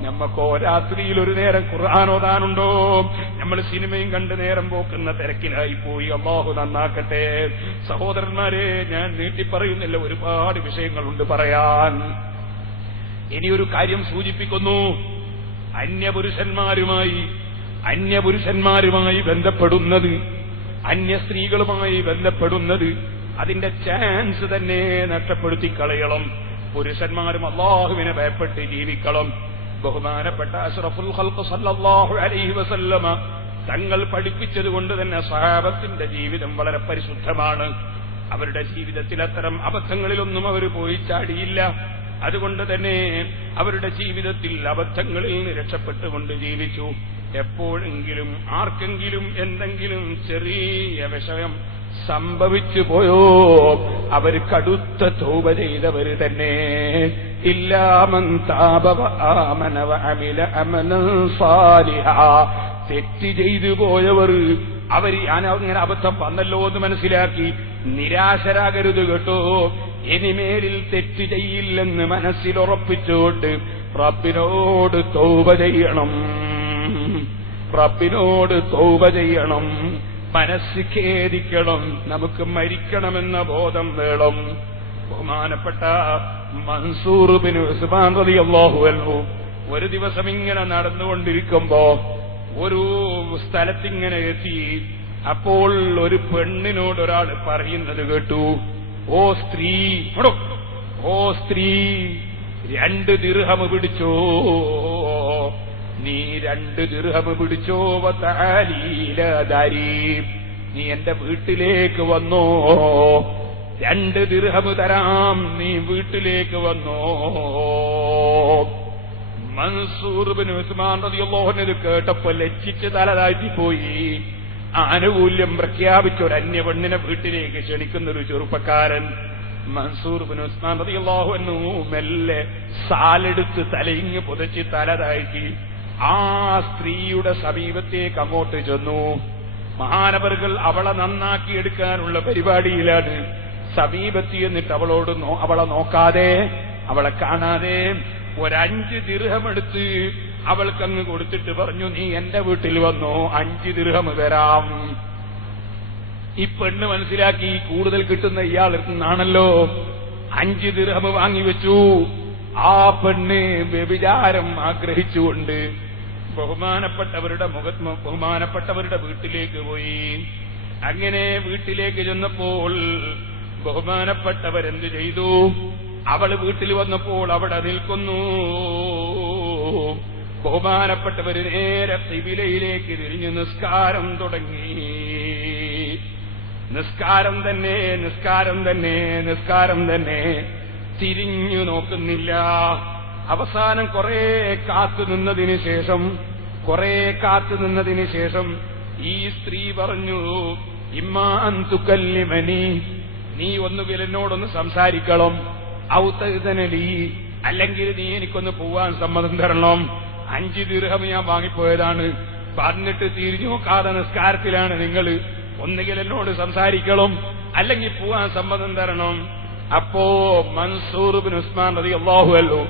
നമ്മക്കോ രാത്രിയിൽ ഒരു നേരം ഖുർആൻ ഓതാനുണ്ടോ? നമ്മൾ സിനിമയും കണ്ട് നേരം പോക്കുന്ന തിരക്കിലായി പോയി. അല്ലാഹു നന്നാക്കട്ടെ. സഹോദരന്മാരെ, ഞാൻ നീട്ടിപ്പറയുന്നില്ല, ഒരുപാട് വിഷയങ്ങളുണ്ട് പറയാൻ. ഇനിയൊരു കാര്യം സൂചിപ്പിക്കുന്നു, അന്യപുരുഷന്മാരുമായി അന്യപുരുഷന്മാരുമായി ബന്ധപ്പെടുന്നത്, അന്യ സ്ത്രീകളുമായി ബന്ധപ്പെടുന്നത്, അതിന്റെ ചാൻസ് തന്നെ നഷ്ടപ്പെടുത്തി കളയണം. പുരുഷന്മാരും അല്ലാഹുവിനെ ഭയപ്പെട്ട് ജീവിക്കണം. ബഹുമാനപ്പെട്ട അഷ്റഫുൽ ഖൽഖ് സല്ലല്ലാഹു അലൈഹി വസല്ലമ തങ്ങൾ പഠിപ്പിച്ചതുകൊണ്ട് തന്നെ സഹാബത്തിന്റെ ജീവിതം വളരെ പരിശുദ്ധമാണ്. അവരുടെ ജീവിതത്തിൽ അത്തരം അബദ്ധങ്ങളിലൊന്നും അവർ പോയി ചാടിയില്ല. അതുകൊണ്ട് തന്നെ അവരുടെ ജീവിതത്തിൽ അബദ്ധങ്ങളിൽ നിന്ന് രക്ഷപ്പെട്ടുകൊണ്ട് ജീവിച്ചു. എപ്പോഴെങ്കിലും ആർക്കെങ്കിലും എന്തെങ്കിലും ചെറിയ വിഷയം സംഭവിച്ചു പോയോ അവർ കടുത്ത തൗബ ചെയ്തവർ തന്നെ. ഇല്ലാ മൻ താബ വആമന വഅമില അമലൻ സാലിഹാ. തെറ്റ് ചെയ്തു പോയവർ അവർ അങ്ങനെ അബദ്ധം വന്നല്ലോ എന്ന് മനസ്സിലാക്കി നിരാശരാകരുത് കേട്ടോ. ഇനിമേലിൽ തെറ്റ് ചെയ്യില്ലെന്ന് മനസ്സിലുറപ്പിച്ചുകൊണ്ട് റബ്ബിനോട് തൗബ ചെയ്യണം, റബ്ബിനോട് തൗബ ചെയ്യണം. മനസ്സ് ഖേദിക്കണം. നമുക്ക് മരിക്കണമെന്ന ബോധം വേണം. ബഹുമാനപ്പെട്ട മൻസൂർ ബിൻ ഉസ്മാൻ റളിയല്ലാഹു അൻഹു ഒരു ദിവസം ഇങ്ങനെ നടന്നുകൊണ്ടിരിക്കുമ്പോ ഒരു സ്ഥലത്തിങ്ങനെ എത്തി. അപ്പോൾ ഒരു പെണ്ണിനോട് ഒരാൾ പറയുന്നത് കേട്ടു, ഓ സ്ത്രീ, ഓ സ്ത്രീ, 2 ദിർഹം പിടിച്ചോ, നീ 2 ദിർഹം പിടിച്ചോ, വതആലീലദാരി, നീ എന്റെ വീട്ടിലേക്ക് വന്നോ, 2 ദിർഹം തരാം, നീ വീട്ടിലേക്ക് വന്നോ. മൻസൂർ ബിൻ ഉസ്മാൻ റളിയല്ലാഹു അൻഹു കേട്ടപ്പോൾ ലജ്ജിച്ച് തല താഴ്ത്തിപ്പോയി. ആനുകൂല്യം പ്രഖ്യാപിച്ച ഒരു അന്യ പെണ്ണിനെ വീട്ടിലേക്ക് ക്ഷണിക്കുന്നൊരു ചെറുപ്പക്കാരൻ. മൻസൂർ ബിൻ ഉസ്മാൻ റളിയല്ലാഹു അൻഹു മെല്ലെ സാലെടുത്ത് തലയിങ്ങ് പുതച്ച് തല താഴ്ത്തി ആ സ്ത്രീയുടെ സമീപത്തേക്ക് അങ്ങോട്ട് ചെന്നു. മഹാനവറുകൾ അവളെ നന്നാക്കി എടുക്കാനുള്ള പരിപാടിയിലാണ്. സമീപത്തി എന്നിട്ട് അവളെ നോക്കാതെ, അവളെ കാണാതെ 5 ദിർഹം എടുത്ത് അവൾക്കങ്ങ് കൊടുത്തിട്ട് പറഞ്ഞു, നീ എന്റെ വീട്ടിൽ വന്നോ, 5 ദിർഹം തരാം. ഈ പെണ്ണ് മനസ്സിലാക്കി കൂടുതൽ കിട്ടുന്ന ഇയാളിൽ നിന്നാണല്ലോ. 5 ദിർഹം വാങ്ങിവെച്ചു. ആ പെണ്ണ് വ്യഭിചാരം ആഗ്രഹിച്ചുകൊണ്ട് ബഹുമാനപ്പെട്ടവരുടെ വീട്ടിലേക്ക് പോയി. അങ്ങനെ വീട്ടിലേക്ക് ചെന്നപ്പോൾ ബഹുമാനപ്പെട്ടവരെന്ത് ചെയ്തു? അവൾ വീട്ടിൽ വന്നപ്പോൾ അവിടെ നിൽക്കുന്നു. ബഹുമാനപ്പെട്ടവര് നേരെ ഖിബിലയിലേക്ക് തിരിഞ്ഞു നിസ്കാരം തുടങ്ങി. നിസ്കാരം തന്നെ, നിസ്കാരം തന്നെ, നിസ്കാരം തന്നെ. തിരിഞ്ഞു നോക്കുന്നില്ല. അവസാനം കുറെ കാത്തുനിന്നതിന് ശേഷം ഈ സ്ത്രീ പറഞ്ഞു, ഇമ്മാ അൻ തുകല്ലിമനി, നീ ഒന്നുകിൽ എന്നോടൊന്ന് സംസാരിക്കണം, ഔ തഅ്ദനലി, അല്ലെങ്കിൽ നീ എനിക്കൊന്ന് പോവാൻ സമ്മതം തരണം. 5 ദിർഹം ഞാൻ വാങ്ങിപ്പോയതാണ്, പറഞ്ഞിട്ട് തിരിഞ്ഞു നോക്കാതെ നിസ്കാരത്തിലാണ് നിങ്ങൾ. ഒന്നുകിൽ എന്നോട് സംസാരിക്കണം, അല്ലെങ്കിൽ പോവാൻ സമ്മതം തരണം. അപ്പോ മൻസൂർ ബിൻ ഉസ്മാൻ റളിയല്ലാഹു അൻഹു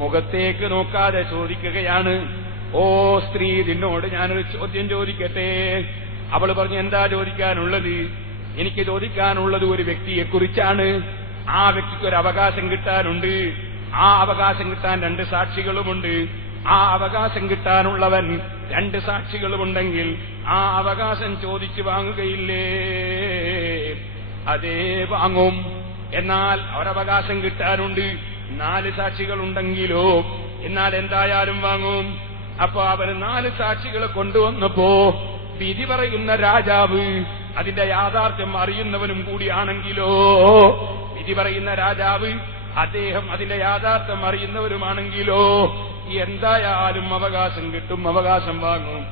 മുഖത്തേക്ക് നോക്കാതെ ചോദിക്കുകയാണ്, ഓ സ്ത്രീ, നിന്നോട് ഞാനൊരു ചോദ്യം ചോദിക്കട്ടെ? അവൾ പറഞ്ഞു, എന്താ ചോദിക്കാനുള്ളത്? എനിക്ക് ചോദിക്കാനുള്ളത് ഒരു വ്യക്തിയെക്കുറിച്ചാണ്. ആ വ്യക്തിക്ക് ഒരു അവകാശം കിട്ടാനുണ്ട്. ആ അവകാശം കിട്ടാൻ 2 സാക്ഷികളുമുണ്ട്. ആ അവകാശം കിട്ടാനുള്ളവൻ 2 സാക്ഷികളുമുണ്ടെങ്കിൽ ആ അവകാശം ചോദിച്ചു വാങ്ങുകയില്ലേ? അതേ, വാങ്ങും. എന്നാൽ ഒരവകാശം കിട്ടാനുണ്ട്, 4 സാക്ഷികളുണ്ടെങ്കിലോ? എന്നാൽ എന്തായാലും വാങ്ങും. അപ്പൊ അവർ 4 സാക്ഷികളെ കൊണ്ടുവന്നപ്പോ വിധി പറയുന്ന രാജാവ് അതിന്റെ യാഥാർത്ഥ്യം അറിയുന്നവനും കൂടിയാണെങ്കിലോ? വിധി പറയുന്ന രാജാവ് അദ്ദേഹം അതിന്റെ യാഥാർത്ഥ്യം അറിയുന്നവരുമാണെങ്കിലോ എന്തായാലും അവകാശം കിട്ടും, അവകാശം വാങ്ങും.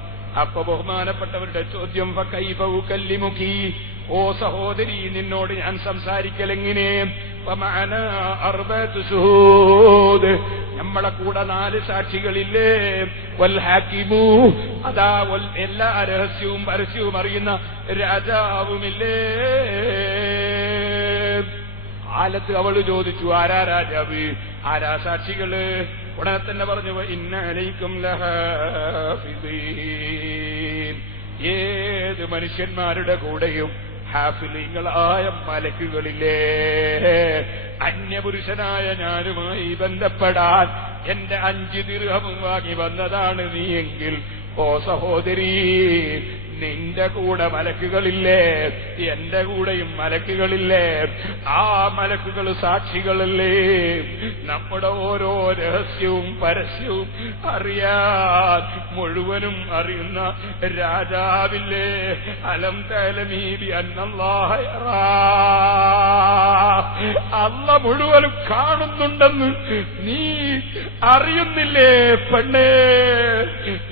അപ്പൊ ബഹുമാനപ്പെട്ടവരുടെ ചോദ്യം, ഫകൈഫ ഉകല്ലിമുകി, ഓ സഹോദരി, നിന്നോട് ഞാൻ സംസാരിക്കലെങ്ങനെ? ഫമഅന 4 ശുഹൂദ്, നമ്മളെ കൂടെ 4 സാക്ഷികളില്ലേ? വൽ ഹാകിമു, അതാ എല്ലാ രഹസ്യവും പരസ്യവും അറിയുന്ന രാജാവുമില്ലേ? ആലത്ത് അവള് ചോദിച്ചു, ആരാ രാജാവ്, ആരാ സാക്ഷികള്? ഉടനെ തന്നെ പറഞ്ഞു, ഇന്ന അലൈക്കും ലഹാഫിദീൻ, ഏത് മനുഷ്യന്മാരുടെ കൂടെയും ഹാഫിലീങ്ങളായ മലക്കുകളില്ലേ? അന്യപുരുഷനായ ഞാനുമായി ബന്ധപ്പെടാൻ എന്റെ 5 ദിർഹം വാങ്ങി വന്നതാണ് നീയെങ്കിൽ ഓ സഹോദരി, നിന്റെ കൂടെ മലക്കുകളില്ലേ? എന്റെ കൂടെയും മലക്കുകളില്ലേ? ആ മലക്കുകൾ സാക്ഷികളല്ലേ? നമ്മുടെ ഓരോ രഹസ്യവും പരസ്യവും അറിയാൻ മുഴുവനും അറിയുന്ന രാജാവില്ലേ? അലം തഅലമീ ബിഅന്നല്ലാഹ യറാ, അല്ലാഹ് മുഴുവനും കാണുന്നുണ്ടെന്ന് നീ അറിയുന്നില്ലേ പെണ്ണേ?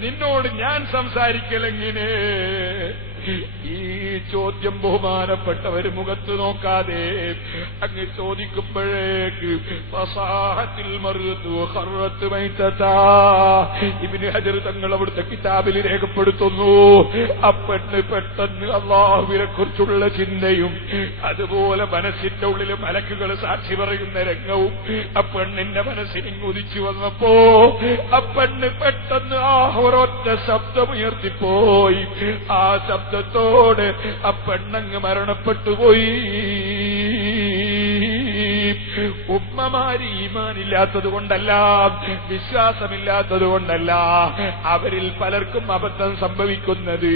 നിന്നോട് ഞാൻ സംസാരിക്കലെങ്ങനെ? ഈ ചോദ്യം ബഹുമാനപ്പെട്ടവർ മുഖത്ത് നോക്കാതെ അങ്ങ് ചോദിക്കുമ്പോഴേക്ക് ഫസാഹത്തിൽ മറുത്തു ഖറത്ത് മൈതതാ ഇബ്നു ഹജർ തങ്ങൾ അവിടുത്തെ കിതാബിൽ രേഖപ്പെടുത്തുന്നു. അപ്പെണ്ണ് പെട്ടെന്ന് അല്ലാഹുവിനെ കുറിച്ചുള്ള ചിന്തയും അതുപോലെ മനസ്സിന്റെ ഉള്ളിൽ മലക്കുകൾ സാക്ഷി പറയുന്ന രംഗവും അപ്പെണ്ണിന്റെ മനസ്സിൽ ഉദിച്ചു വന്നപ്പോ അപ്പെണ്ണ് പെട്ടെന്ന് ആ ഒരൊറ്റ ശബ്ദമുയർത്തിപ്പോയി. ആ ശബ്ദത്തോട് ആ പെണ്ണങ്ങ് മരണപ്പെട്ടുപോയി. ഉമ്മമാര് ഈമാനില്ലാത്തത് കൊണ്ടല്ല, വിശ്വാസമില്ലാത്തത് കൊണ്ടല്ല, അവരിൽ പലർക്കും അബദ്ധം സംഭവിക്കുന്നത്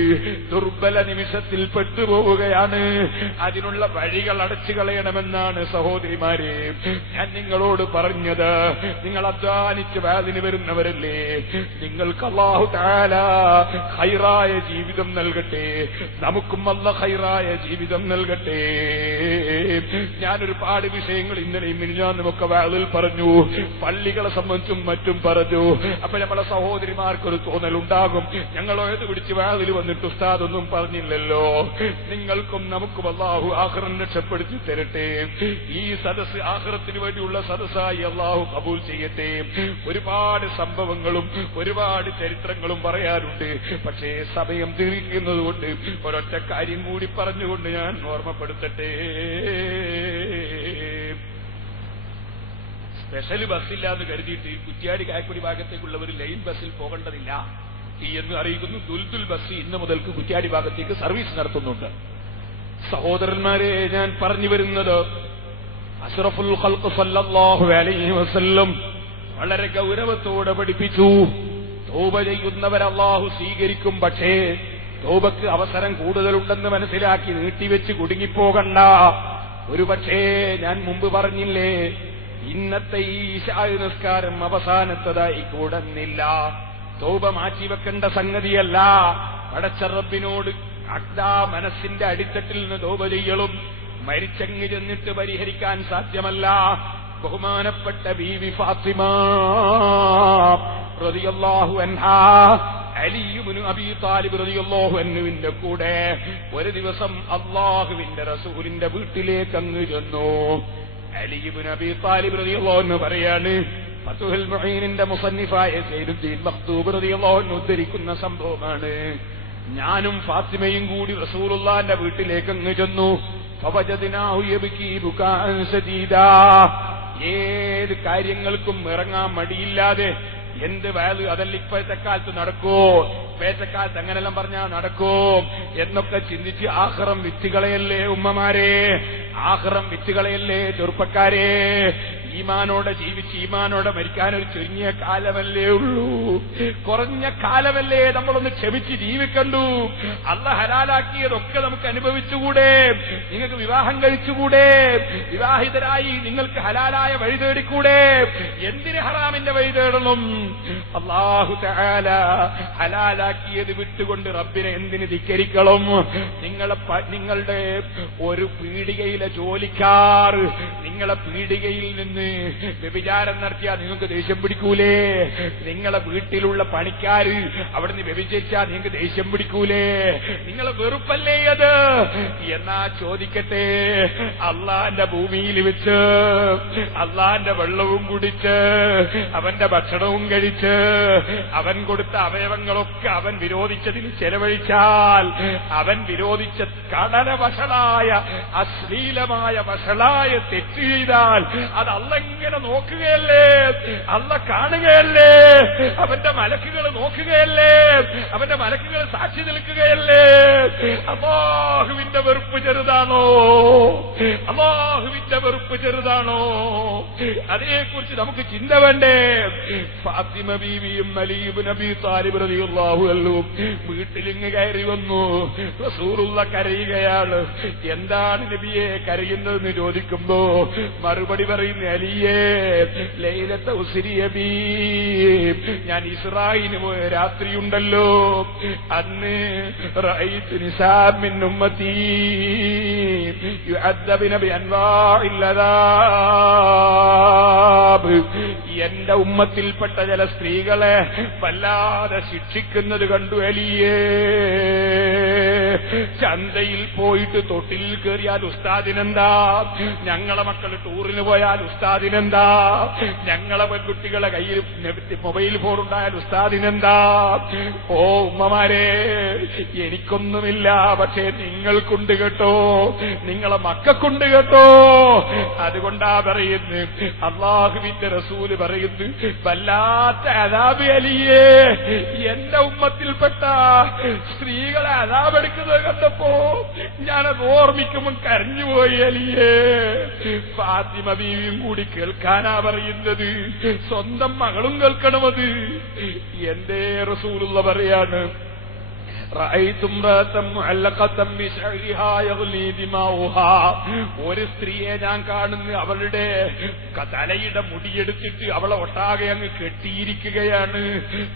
ദുർബല നിമിഷത്തിൽ പെട്ടുപോവുകയാണ്. അതിനുള്ള വഴികൾ അടച്ചു കളയണമെന്നാണ് സഹോദരിമാരെ ഞാൻ നിങ്ങളോട് പറഞ്ഞത്. നിങ്ങൾ അധ്വാനിച്ച് വാതിന് വരുന്നവരല്ലേ, നിങ്ങൾക്ക് അല്ലാഹു തആല ഖൈറായ ജീവിതം നൽകട്ടെ, നമുക്കും അല്ലാഹു ഖൈറായ ജീവിതം നൽകട്ടെ. ഞാനൊരുപാട് വിഷയങ്ങൾ ഇന്നലെയും മിനിഞ്ഞാന്നുമൊക്കെ വാതിൽ പറഞ്ഞു, പള്ളികളെ സംബന്ധിച്ചും മറ്റും പറഞ്ഞു. അപ്പൊ നമ്മളെ സഹോദരിമാർക്കൊരു തോന്നലുണ്ടാകും, ഞങ്ങളോ ഏത് പിടിച്ച് വാതിൽ വന്നിട്ട് ഉസ്താദൊന്നും പറഞ്ഞില്ലല്ലോ. നിങ്ങൾക്കും നമുക്കും അല്ലാഹു ആഖിറം രക്ഷപ്പെടുത്തി തരട്ടെ. ഈ സദസ് ആഖിറത്തിന് വേണ്ടിയുള്ള സദസ്സായി അല്ലാഹു കബൂൽ ചെയ്യട്ടെ. ഒരുപാട് സംഭവങ്ങളും ഒരുപാട് ചരിത്രങ്ങളും പറയാറുണ്ട്. പക്ഷേ സമയം ദീർഘിക്കുന്നത് കൊണ്ട് ഒരൊറ്റ കാര്യം കൂടി പറഞ്ഞുകൊണ്ട് ഞാൻ ഓർമ്മപ്പെടുത്തട്ടെ. സ്പെഷ്യൽ ബസ്സില്ല എന്ന് കരുതിയിട്ട് കുറ്റ്യാടി കായക്കുടി ഭാഗത്തേക്കുള്ളവർ ലൈൻ ബസ്സിൽ പോകേണ്ടതില്ല എന്ന് അറിയിക്കുന്നു. ദുൽദുൽ ബസ് ഇന്ന് മുതൽക്ക് കുറ്റ്യാടി ഭാഗത്തേക്ക് സർവീസ് നടത്തുന്നുണ്ട്. സഹോദരന്മാരെ, ഞാൻ പറഞ്ഞു വരുന്നത് അഷ്റഫുൽ ഖൽഖ് സല്ലല്ലാഹു അലൈഹി വസല്ലം വളരെ ഗൗരവത്തോടെ പഠിപ്പിച്ചു, തൗബ ചെയ്യുന്നവരെ അല്ലാഹു സ്വീകരിക്കും. പക്ഷേ തൗബക്ക് അവസരം കൂടുതലുണ്ടെന്ന് മനസ്സിലാക്കി നീട്ടിവെച്ച് കുടുങ്ങിപ്പോകണ്ട. ഒരുപക്ഷേ ഞാൻ മുമ്പ് പറഞ്ഞില്ലേ, ഇന്നത്തെ ഈ ഇശാ നിസ്കാരം അവസാനത്തതായി കൂടുന്നില്ല. തൗബ മാറ്റിവെക്കേണ്ട സംഗതിയല്ല. പടച്ച റബ്ബിനോട് മനസ്സിന്റെ അടിത്തട്ടിൽ നിന്ന് തൗബ ചെയ്യലും മരിച്ചങ്ങ് ചെന്നിട്ട് പരിഹരിക്കാൻ സാധ്യമല്ല. ബഹുമാനപ്പെട്ട ബീവി ഫാത്തിമ റളിയല്ലാഹു അൻഹാ അലി ഇബ്നു അബീ താലിബ് റളിയല്ലാഹു അൻഹുവിന്റെ കൂടെ ഒരു ദിവസം അല്ലാഹുവിന്റെ റസൂലിന്റെ വീട്ടിലേക്ക് അങ്ങ് ചെന്നു. അലി ഇബ്നു അബീ താലിബ് റളിയല്ലാഹു അൻഹു പറയാണ്, ഫതുഹുൽ മുഈനിന്റെ മുസന്നിഫായ സയ്യിദുദ്ദീൻ മഖ്തൂബ് റളിയല്ലാഹു അൻഹു ഉദ്ധരിക്കുന്ന സംഭവമാണ്. ഞാനും ഫാത്തിമയും കൂടി റസൂലുള്ളാഹിന്റെ വീട്ടിലേക്ക് അങ്ങ് ചെന്നു. ഫവജദ്നാഹു യബ്കീ ബുകാഅൻ ശദീദാ, ഏത് കാര്യങ്ങൾക്കും ഇറങ്ങാൻ മടിയില്ലാതെ, എന്ത് വയല് അതല്ല ഇപ്പോഴത്തെ കാലത്ത് നടക്കൂ, ഇപ്പോഴത്തെ കാലത്ത് അങ്ങനെല്ലാം പറഞ്ഞാൽ നടക്കൂ എന്നൊക്കെ ചിന്തിച്ച് ആഖിറം വിറ്റുകളയല്ലേ ഉമ്മമാരെ, ആഖിറം വിറ്റുകളയല്ലേ ചെറുപ്പക്കാരെ. ഈമാനോടെ ജീവിച്ച് ഈമാനോടെ മരിക്കാനൊരു ചുരുങ്ങിയ കാലമല്ലേ ഉള്ളൂ, കുറഞ്ഞ കാലമല്ലേ. നമ്മളൊന്ന് ക്ഷമിച്ച് ജീവിക്കണ്ടു. അല്ലാഹ് ഹലാലാക്കിയതൊക്കെ നമുക്ക് അനുഭവിച്ചുകൂടെ? നിങ്ങൾക്ക് വിവാഹം കഴിച്ചുകൂടെ? വിവാഹിതരായി നിങ്ങൾക്ക് ഹലാലായ വഴി തേടിക്കൂടെ? എന്തിന് ഹറാമിന്റെ വഴി തേടണം? അല്ലാഹു തആല ഹലാലാക്കിയത് വിട്ടുകൊണ്ട് റബ്ബിനെ എന്തിന് ധിക്കരിക്കണം? നിങ്ങളുടെ ഒരു പീടികയിലെ ജോലിക്കാർ നിങ്ങളെ പീടികയിൽ നിന്ന് വ്യഭിചാരം നടത്തിയാൽ നിങ്ങൾക്ക് ദേഷ്യം പിടിക്കൂലേ? നിങ്ങളെ വീട്ടിലുള്ള പണിക്കാര് അവിടുന്ന് വ്യഭിചരിച്ചാൽ നിങ്ങൾക്ക് ദേഷ്യം പിടിക്കൂലേ? നിങ്ങളെ വെറുപ്പല്ലേ അത്? എന്നാ ചോദിക്കട്ടെ, അള്ളാന്റെ ഭൂമിയിൽ വെച്ച് അള്ളാന്റെ വെള്ളവും കുടിച്ച് അവന്റെ ഭക്ഷണവും കഴിച്ച് അവൻ കൊടുത്ത അവയവങ്ങളൊക്കെ അവൻ വിരോധിച്ചതിൽ ചെലവഴിച്ചാൽ, അവൻ വിരോധിച്ച കടല വഷളായ അശ്ലീലമായ വഷളായ തെറ്റ് ചെയ്താൽ അത് അള്ളെങ്ങനെ നോക്കുകയല്ലേ? അള്ള കാണുകയല്ലേ? അവന്റെ മലക്കുകൾ നോക്കുകയല്ലേ? അവന്റെ മലക്കുകൾ സാക്ഷി നിൽക്കുകയല്ലേ? അല്ലാഹുവിന്റെ വെറുപ്പ് ചെറുതാണോ? അല്ലാഹുവിന്റെ വെറുപ്പ് ചെറുതാണോ? അതേക്കുറിച്ച് നമുക്ക് ചിന്ത വേണ്ടേ? ഫാത്തിമ ബീവിയും അലി ഇബ്നു അബീ താലിബ് റളിയല്ലാഹു അൻഹു വീട്ടിലിങ്ങ് കയറി വന്നു. റസൂലുള്ള കരയുകയാണ്. എന്താണ് നബിയെ കരയുന്നതെന്ന് ചോദിക്കുമ്പോ മറുപടി പറയുന്ന, അലിയേ ലൈലത്തെ ഉസ്രിയ ബീ, ഞാൻ ഇസ്രായിന് പോയ രാത്രിയുണ്ടല്ലോ, അന്ന് റഅയ്തു നിസാഅൻ മിൻ ഉമ്മത്തി യുഅദ്ദബന ബിഅൻവാഇൽ അദാബ്, എന്റെ ഉമ്മത്തിൽപ്പെട്ട ചില സ്ത്രീകളെ വല്ലാതെ ശിക്ഷിക്കുന്നത് കണ്ടു അലിയേ. ചന്തയിൽ പോയിട്ട് തൊട്ടിൽ കയറിയാൽ ഉസ്താദിനെന്താ? ഞങ്ങളെ മക്കൾ ടൂറിന് പോയാൽ ഉസ്താദിനെന്താ? ഞങ്ങളെ പെൺകുട്ടികളെ കയ്യിൽ മൊബൈൽ ഫോൺ ഉണ്ടായാൽ ഉസ്താദിനെന്താ? ഓ ഉമ്മമാരെ, എനിക്കൊന്നുമില്ല, പക്ഷേ നിങ്ങൾക്കുണ്ട് കേട്ടോ, നിങ്ങളെ മക്കൾക്കുണ്ട് കേട്ടോ. അതുകൊണ്ടാ പറയുന്നു, അല്ലാഹുവിന്റെ റസൂല് പറയുന്നു, വല്ലാത്ത അദാബ് അലിയേ, എന്റെ ഉമ്മത്തിൽപ്പെട്ട സ്ത്രീകളെ അദാബെടുക്കുന്നത് കണ്ടപ്പോ ഞാനത് ഓർമ്മിക്കുമ്പോൾ കരഞ്ഞുപോയി അലിയേ. ഫാത്തിമ ബീവിയും കൂടി കേൾക്കാനാ പറയുന്നത്, സ്വന്തം മകളും കേൾക്കണമത്. എന്റെ റസൂലുള്ള പറയാണ്, ഒരു സ്ത്രീയെ ഞാൻ കാണുന്നു, അവളുടെ തലയുടെ മുടിയെടുത്തിട്ട് അവളെ ഒട്ടാകെ അങ്ങ് കെട്ടിയിരിക്കുകയാണ്,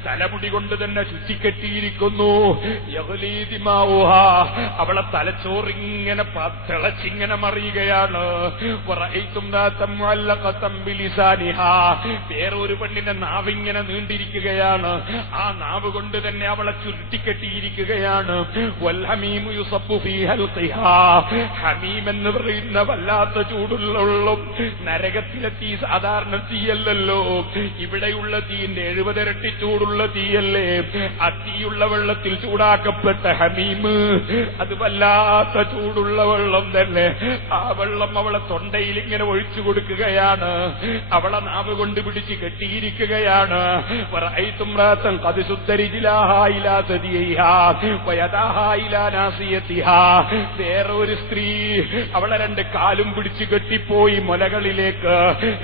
തലമുടി കൊണ്ട് തന്നെ ചുറ്റിക്കെട്ടിയിരിക്കുന്നു. അവളെ തലച്ചോറിങ്ങനെ തിളച്ചിങ്ങനെ മറിയുകയാണ്. വേറൊരു പെണ്ണിന്റെ നാവിങ്ങനെ നീണ്ടിരിക്കുകയാണ്, ആ നാവ് കൊണ്ട് തന്നെ അവളെ ചുരുട്ടിക്കെട്ടിയിരിക്കുകയാണ്. ഹമീം എന്ന് പറയുന്ന വല്ലാത്ത ചൂടുള്ള വെള്ളം, നരകത്തിലെ തീ സാധാരണ തീയല്ലല്ലോ, ഇവിടെയുള്ള തീന്റെ 70 ഇരട്ടി ചൂടുള്ള തീയല്ലേ. ആ തീയുള്ള വെള്ളത്തിൽ ചൂടാക്കപ്പെട്ട ഹമീം, അത് വല്ലാത്ത ചൂടുള്ള വെള്ളം തന്നെ. ആ വെള്ളം അവളെ തൊണ്ടയിൽ ഇങ്ങനെ ഒഴിച്ചു കൊടുക്കുകയാണ്, അവളെ നാവ് കൊണ്ട് പിടിച്ച് കെട്ടിയിരിക്കുകയാണ്. വേറൊരു സ്ത്രീ അവളെ 2 കാലും പിടിച്ചു കെട്ടിപ്പോയി മുലകളിലേക്ക്,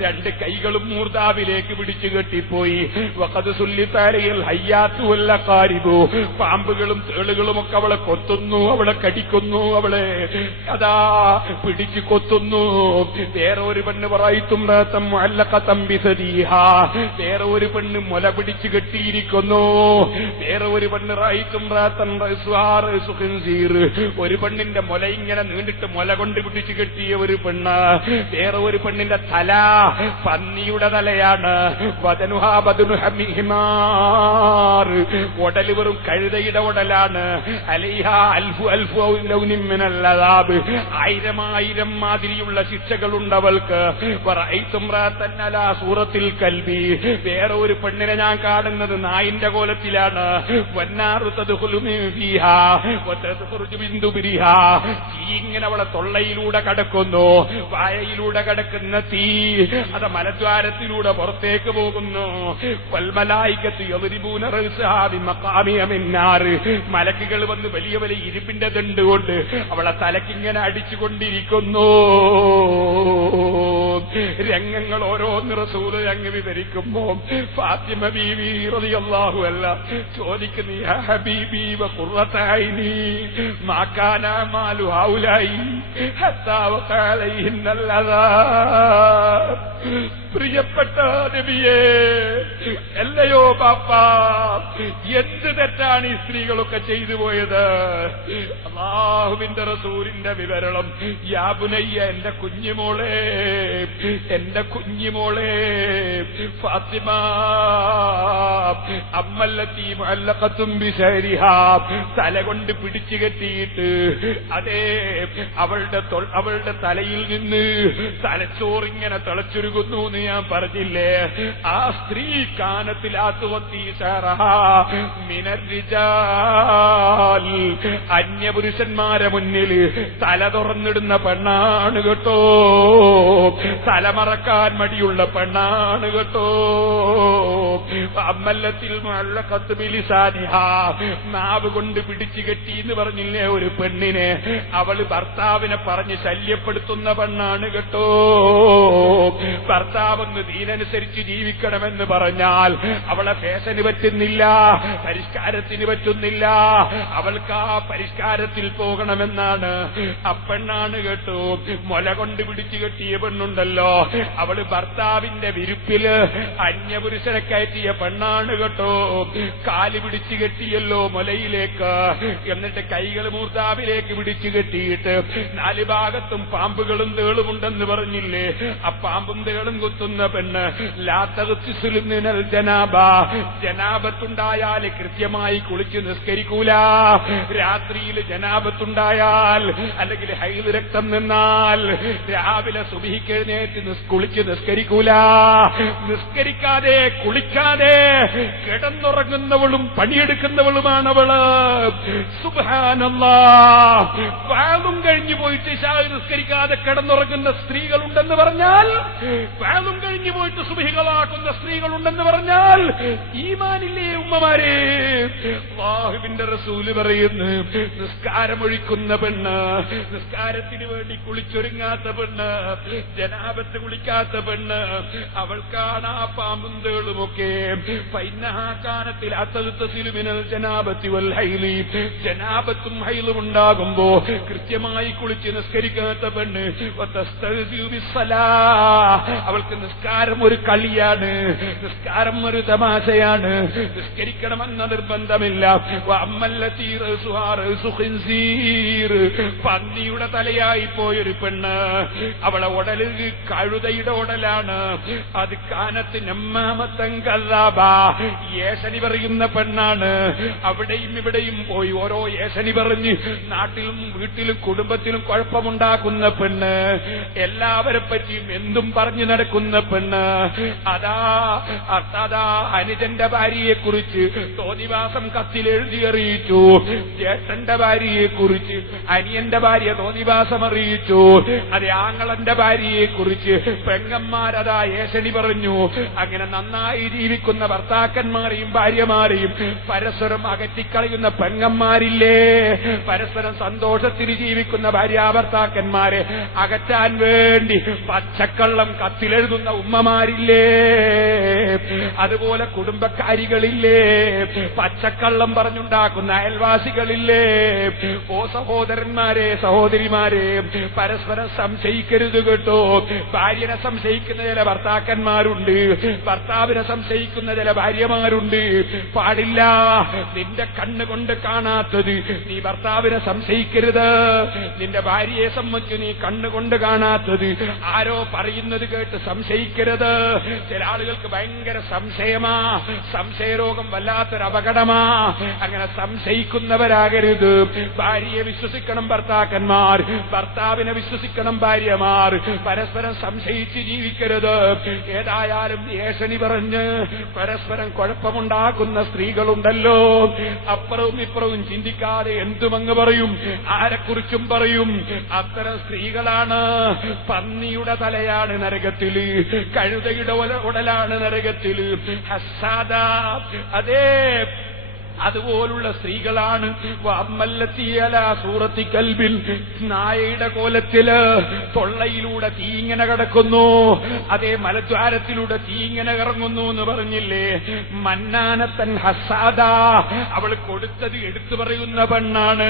2 കൈകളും മൂർദാവിലേക്ക് പിടിച്ചു കെട്ടിപ്പോയി. പാമ്പുകളും തേളുകളും ഒക്കെ അവളെ കൊത്തുന്നു, അവളെ കടിക്കുന്നു, അവളെ അതാ പിടിച്ചു കൊത്തുന്നു. വേറൊരു പെണ്ണ് പറയിത്തും വേറൊരു പെണ്ണ് മുല പിടിച്ചു കെട്ടിയിരിക്കുന്നു. വേറൊരു പെണ്ണ് റായിത്തും ഒരു പെണ്ണിന്റെ മുല ഇങ്ങനെ നീണ്ടിട്ട് മുല കൊണ്ട് പിടിച്ചു കെട്ടിയ ഒരു പെണ്ണ്. വേറെ ഒരു പെണ്ണിന്റെ തല പന്നിയുടെ തലയാണ്. ഉടല് വെറും കഴുതയുടെ ഉടലാണ്. അലൈഹ അൽഫു അൽഫു മിനൽ അദാബ്, 1000 മാതിരിയുള്ള ശിക്ഷകളുണ്ടവൾക്ക്. സൂറത്തിൽ കൽബി, വേറെ ഒരു പെണ്ണിനെ ഞാൻ കാണുന്നത് നായിന്റെ കോലത്തിലാണ്. തീ ഇങ്ങനെ അവളെ തൊള്ളയിലൂടെ കടക്കുന്നു, വായയിലൂടെ കടക്കുന്ന തീ അത് മലദ്വാരത്തിലൂടെ പുറത്തേക്ക് പോകുന്നു. മലക്കുകൾ വന്ന് വലിയ വലിയ ഇരുമ്പിന്റെ ദണ്ട് കൊണ്ട് അവളെ തലക്കിങ്ങനെ അടിച്ചുകൊണ്ടിരിക്കുന്നു. രംഗങ്ങൾ ഓരോന്ന് റസൂല് അങ്ങ് വിവരിക്കുമ്പോ ഫാത്തിമ ബീവി റളിയല്ലാഹു അൻഹ ചോദിക്കുന്നു, യാ ഹബീബി വഖുറത ഐനി മാ കാന മാലു ഹൗലൈ ഹത്താ വഖഅലൈഹിന്നൽ അദാബ്. പ്രിയപ്പെട്ട നബിയേ, അല്ലയോ ബാപ്പ, എന്ത് തെറ്റാണ് ഈ സ്ത്രീകളൊക്കെ ചെയ്തു പോയത്? അല്ലാഹുവിന്റെ റസൂലിന്റെ വിവരണം, യാ ബുനയ്യ, എന്റെ കുഞ്ഞുമോളെ, എന്റെ കുഞ്ഞുമോളെ ഫാത്തിമ, അമ്മല്ലത്തി മുഅല്ലഖത്തും ബിശരിഹാ, തല കൊണ്ട് പിടിച്ചു കെട്ടിയിട്ട് അതേ അവളുടെ തലയിൽ നിന്ന് തലച്ചോറിങ്ങനെ തിളച്ചൊരുകുന്നു എന്ന് ഞാൻ പറഞ്ഞില്ലേ? ആ സ്ത്രീ കാനത്തിലാത്തുവത്തി മിനർ റിജാൽ, അന്യപുരുഷന്മാരെ മുന്നിൽ തല തുറന്നിടുന്ന പെണ്ണാണ് കേട്ടോ. തലമറക്കാൻ മടിയുള്ള പെണ്ണാണ് കേട്ടോ. അമ്മല്ലത്തിൽ നാവ് കൊണ്ട് പിടിച്ചു കെട്ടി എന്ന് പറഞ്ഞില്ലേ ഒരു പെണ്ണിനെ, അവള് ഭർത്താവിനെ പറഞ്ഞ് ശല്യപ്പെടുത്തുന്ന പെണ്ണാണ് കേട്ടോ. ഭർത്താവെന്ന് ദീനനുസരിച്ച് ജീവിക്കണമെന്ന് പറഞ്ഞാൽ അവളെ ഫാഷന് പറ്റുന്നില്ല, പരിഷ്കാരത്തിന് പറ്റുന്നില്ല, അവൾക്ക് ആ പരിഷ്കാരത്തിൽ പോകണമെന്നാണ്. അപ്പെണ്ണാണ് കേട്ടോ. മുല കൊണ്ട് പിടിച്ചു കെട്ടിയ പെണ്ണുണ്ടല്ലോ, അവള് ഭർത്താവിന്റെ വിരുപ്പില് അന്യപുരുഷനെ കയറ്റിയ പെണ്ണാണ് കേട്ടോ. കാല് പിടിച്ചു കെട്ടിയല്ലോ മുലയിലേക്ക്, എന്നിട്ട് കൈകൾ മൂർത്താവിലേക്ക് പിടിച്ചു കെട്ടിയിട്ട് നാല് ഭാഗത്തും പാമ്പുകളും തേളുമുണ്ടെന്ന് പറഞ്ഞില്ലേ, ആ പാമ്പും തേളും കുത്തുന്ന പെണ്ണ്. ലാത്തകത്തിസുലുമിനൽ ജനാബ, ജനാബത്തുണ്ടായാൽ കൃത്യമായി കുളിച്ച് നിസ്കരിക്കൂല. രാത്രിയിൽ ജനാബത്തുണ്ടായാൽ അല്ലെങ്കിൽ ഹൈദ് രക്തം നിന്നാൽ രാവിലെ സുബഹിക്ക് എഴുന്നേറ്റ് കുളിച്ച് നിസ്കരിക്കൂല. നിസ്കരിക്കാതെ കുളിക്കാതെ കിടന്നുറങ്ങുന്നവളും പണിയെടുക്കുന്നവളുമാണവള്. സുബ്ഹാനല്ലാഹ്. വാളും കഴിഞ്ഞു പോയിട്ട് ഇശാ നിസ്കരിക്കാതെ കിടന്നുറങ്ങുന്ന സ്ത്രീകളുണ്ടെന്ന് പറഞ്ഞാൽ, വാളും കഴിഞ്ഞു പോയിട്ട് സുബഹികളാക്കുന്ന സ്ത്രീകളുണ്ടെന്ന് പറഞ്ഞാൽ ഈമാനില്ലേ ഉമ്മമാരെ? അല്ലാഹുവിന്റെ റസൂല് പറയുന്നു, നിസ്കാരമൊഴിക്കുന്ന പെണ്ണ്, നിസ്കാരത്തിന് വേണ്ടി കുളിച്ചൊരുങ്ങാത്ത പെണ്ണ്, ജനാബത്ത് കുളിക്കാത്ത പെണ്ണ്, അവൾക്കാണ് ആ പാമ്പും തേളുമൊക്കെ. ഫൈനഹാകാനത്തിൽ അത്തഴുത്തസിലുമിനൽ ജനാബത്തി വൽ ഹൈലി, ജനാബത്തും ഹൈലും ഉണ്ടാകുമ്പോ കൃത്യമായി കുളിച്ച് നിസ്കരിക്കാത്ത പെണ്ണ്. അവൾക്ക് നിസ്കാരം ഒരു കളിയാണ്, നിസ്കാരം ഒരു തമാശയാണ്, നിസ്കരിക്കണമെന്ന നിർബന്ധമില്ല. പന്നിയുടെ തലയായി പോയൊരു പെണ്ണ്, അവളെ ഉടല് കഴുതയുടെ ഉടലാണ്. അത് കാനത്ത് നമ്മാമത്തൻ കല്ലാബ, ഏഷണി പറയുന്ന പെണ്ണാണ്. അവിടെയും ഇവിടെയും പോയി ഓരോ ഏഷണി പറഞ്ഞ് നാട്ടിലും വീട്ടിലും കുടുംബത്തിലും കുഴപ്പമുണ്ടാക്കുന്ന പെണ്ണ്, എല്ലാവരെ പറ്റിയും എന്തും പറഞ്ഞു നടക്കുന്ന പെണ്ണ്. അതാ അനുജന്റെ ഭാര്യയെ കുറിച്ച് തോന്നിവാസം കത്തിലെഴുതി അറിയിച്ചു, ജ്യേഷ്ഠന്റെ ഭാര്യയെ കുറിച്ച് അനിയന്റെ ഭാര്യ തോന്നിവാസം അറിയിച്ചു, അത് ആങ്ങളന്റെ ഭാര്യയെ കുറിച്ച് പെങ്ങന്മാരതാ ഏഷണി പറഞ്ഞു. അങ്ങനെ നന്നായി ജീവിക്കുന്ന ഭർത്താക്കന്മാരെയും ഭാര്യമാരെയും പരസ്പരം അകറ്റിക്കളയുന്ന പെങ്ങന്മാരില്ലേ, പരസ്പരം സന്തോഷത്തിന് ജീവിക്കുന്ന ഭാര്യാഭർത്താക്കന്മാരെ അകറ്റാൻ വേണ്ടി പച്ചക്കള്ളം കത്തിലെഴുതുന്ന ഉമ്മമാരില്ലേ, അതുപോലെ കുടുംബക്കാരികളില്ലേ, പച്ചക്കള്ളം പറഞ്ഞുണ്ടാക്കുന്ന അയൽവാസികളില്ലേ. ഓ സഹോദരന്മാരെ, സഹോദരിമാരെ, പരസ്പരം സംശയിക്കരുത് കേട്ടോ. ഭാര്യനെ സംശയിക്കുന്ന ചില ഭർത്താക്കന്മാരുണ്ട്, ഭർത്താവിനെ സംശയിക്കുന്ന ചില ഭാര്യമാരുണ്ട്. പാടില്ല. നിന്റെ കണ്ണുകൊണ്ട് കാണാത്തത് നീ ഭർത്താവിനെ സംശയിക്കരുത്. നിന്റെ ഭാര്യയെ സംബന്ധിച്ച് നീ കണ്ണുകൊണ്ട് കാണാത്തത് ആരോ പറയുന്നത് കേട്ട് സംശയിക്കരുത്. ചില ആളുകൾക്ക് ഭയങ്കര സംശയമാ, സംശയരോഗം വല്ലാത്തൊരു അപകടമാ. അങ്ങനെ സംശയിക്കുന്നവരാകരുത്. ഭാര്യയെ വിശ്വസിക്കണം ഭർത്താക്കന്മാർ, ഭർത്താവിനെ വിശ്വസിക്കണം ഭാര്യമാർ. പരസ്പരം സംശയിച്ച് ജീവിക്കരുത്. ഏതായാലും ഏഷണി പറഞ്ഞ് പരസ്പരം കുഴപ്പമുണ്ടാക്കുന്ന സ്ത്രീകളുണ്ടല്ലോ, അപ്പുറവും ഇപ്പുറവും ചിന്തിക്കാതെ എന്തുമങ്ങ് പറയും, ആരെക്കുറിച്ചും പറയും. അത്തരം സ്ത്രീകളാണ് പന്നിയുടെ തലയാണ് നരകത്തില്, കഴുതയുടെ ഉടലാണ് നരകത്തില്. ഹസ്സാദ, അതേ അതുപോലുള്ള സ്ത്രീകളാണ്. സൂറത്തി കൽബിൽ, നായയുടെ കോലത്തില് തൊള്ളയിലൂടെ തീങ്ങനെ കിടക്കുന്നു, അതേ മലദ്വാരത്തിലൂടെ തീങ്ങനെ ഇറങ്ങുന്നു എന്ന് പറഞ്ഞില്ലേ. മന്നാനത്തൻ ഹസാദ, അവൾ കൊടുത്തത് എടുത്തു പറയുന്ന പെണ്ണാണ്.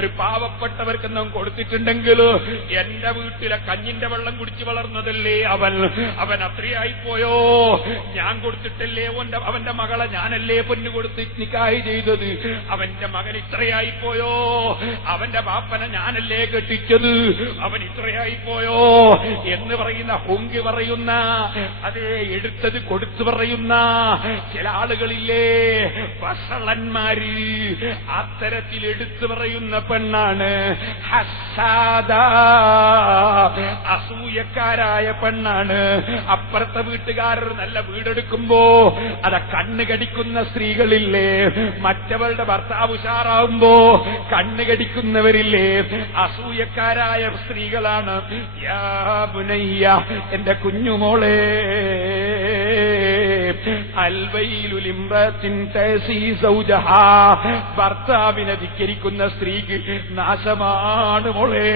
ഒരു പാവപ്പെട്ടവർക്കെന്നും കൊടുത്തിട്ടുണ്ടെങ്കിൽ എന്റെ വീട്ടിലെ കഞ്ഞിന്റെ വെള്ളം കുടിച്ചു വളർന്നതല്ലേ അവൻ അത്രയായിപ്പോയോ, ഞാൻ കൊടുത്തിട്ടല്ലേ അവന്റെ മകളെ ഞാനല്ലേ പൊന്നു കൊടുത്ത് ചെയ്തത്, അവന്റെ മകൻ ഇത്രയായിപ്പോയോ, അവന്റെ ബാപ്പനെ ഞാനല്ലേ കെട്ടിച്ചത്, അവൻ ഇത്രയായിപ്പോയോ എന്ന് പറയുന്ന ഹുങ്കി പറയുന്ന, അതേ എടുത്തത് കൊടുത്തു പറയുന്ന ചില ആളുകളില്ലേ, വസളന്മാര്. അത്തരത്തിൽ എടുത്തു പറയുന്ന പെണ്ണാണ് ഹസ്സാദ, അസൂയക്കാരായ പെണ്ണാണ്. അപ്പുറത്തെ വീട്ടുകാരർ നല്ല വീടെടുക്കുമ്പോ അത കണ്ണ് കടിക്കുന്ന സ്ത്രീകളില്ലേ, മറ്റവരുടെ ഭർത്താവ് ഉഷാറാവുമ്പോ കണ്ണ് കടിക്കുന്നവരില്ലേ, അസൂയക്കാരായ സ്ത്രീകളാണ്. യാ ബുനയ്യ, എന്റെ കുഞ്ഞുമോളെ, അൽവൈലുലിംറത്തിൻ തസീ സൗജഹാ, ഭർത്താവിനെ ധിക്കരിക്കുന്ന സ്ത്രീക്ക് നാശമാണ് മോളെ.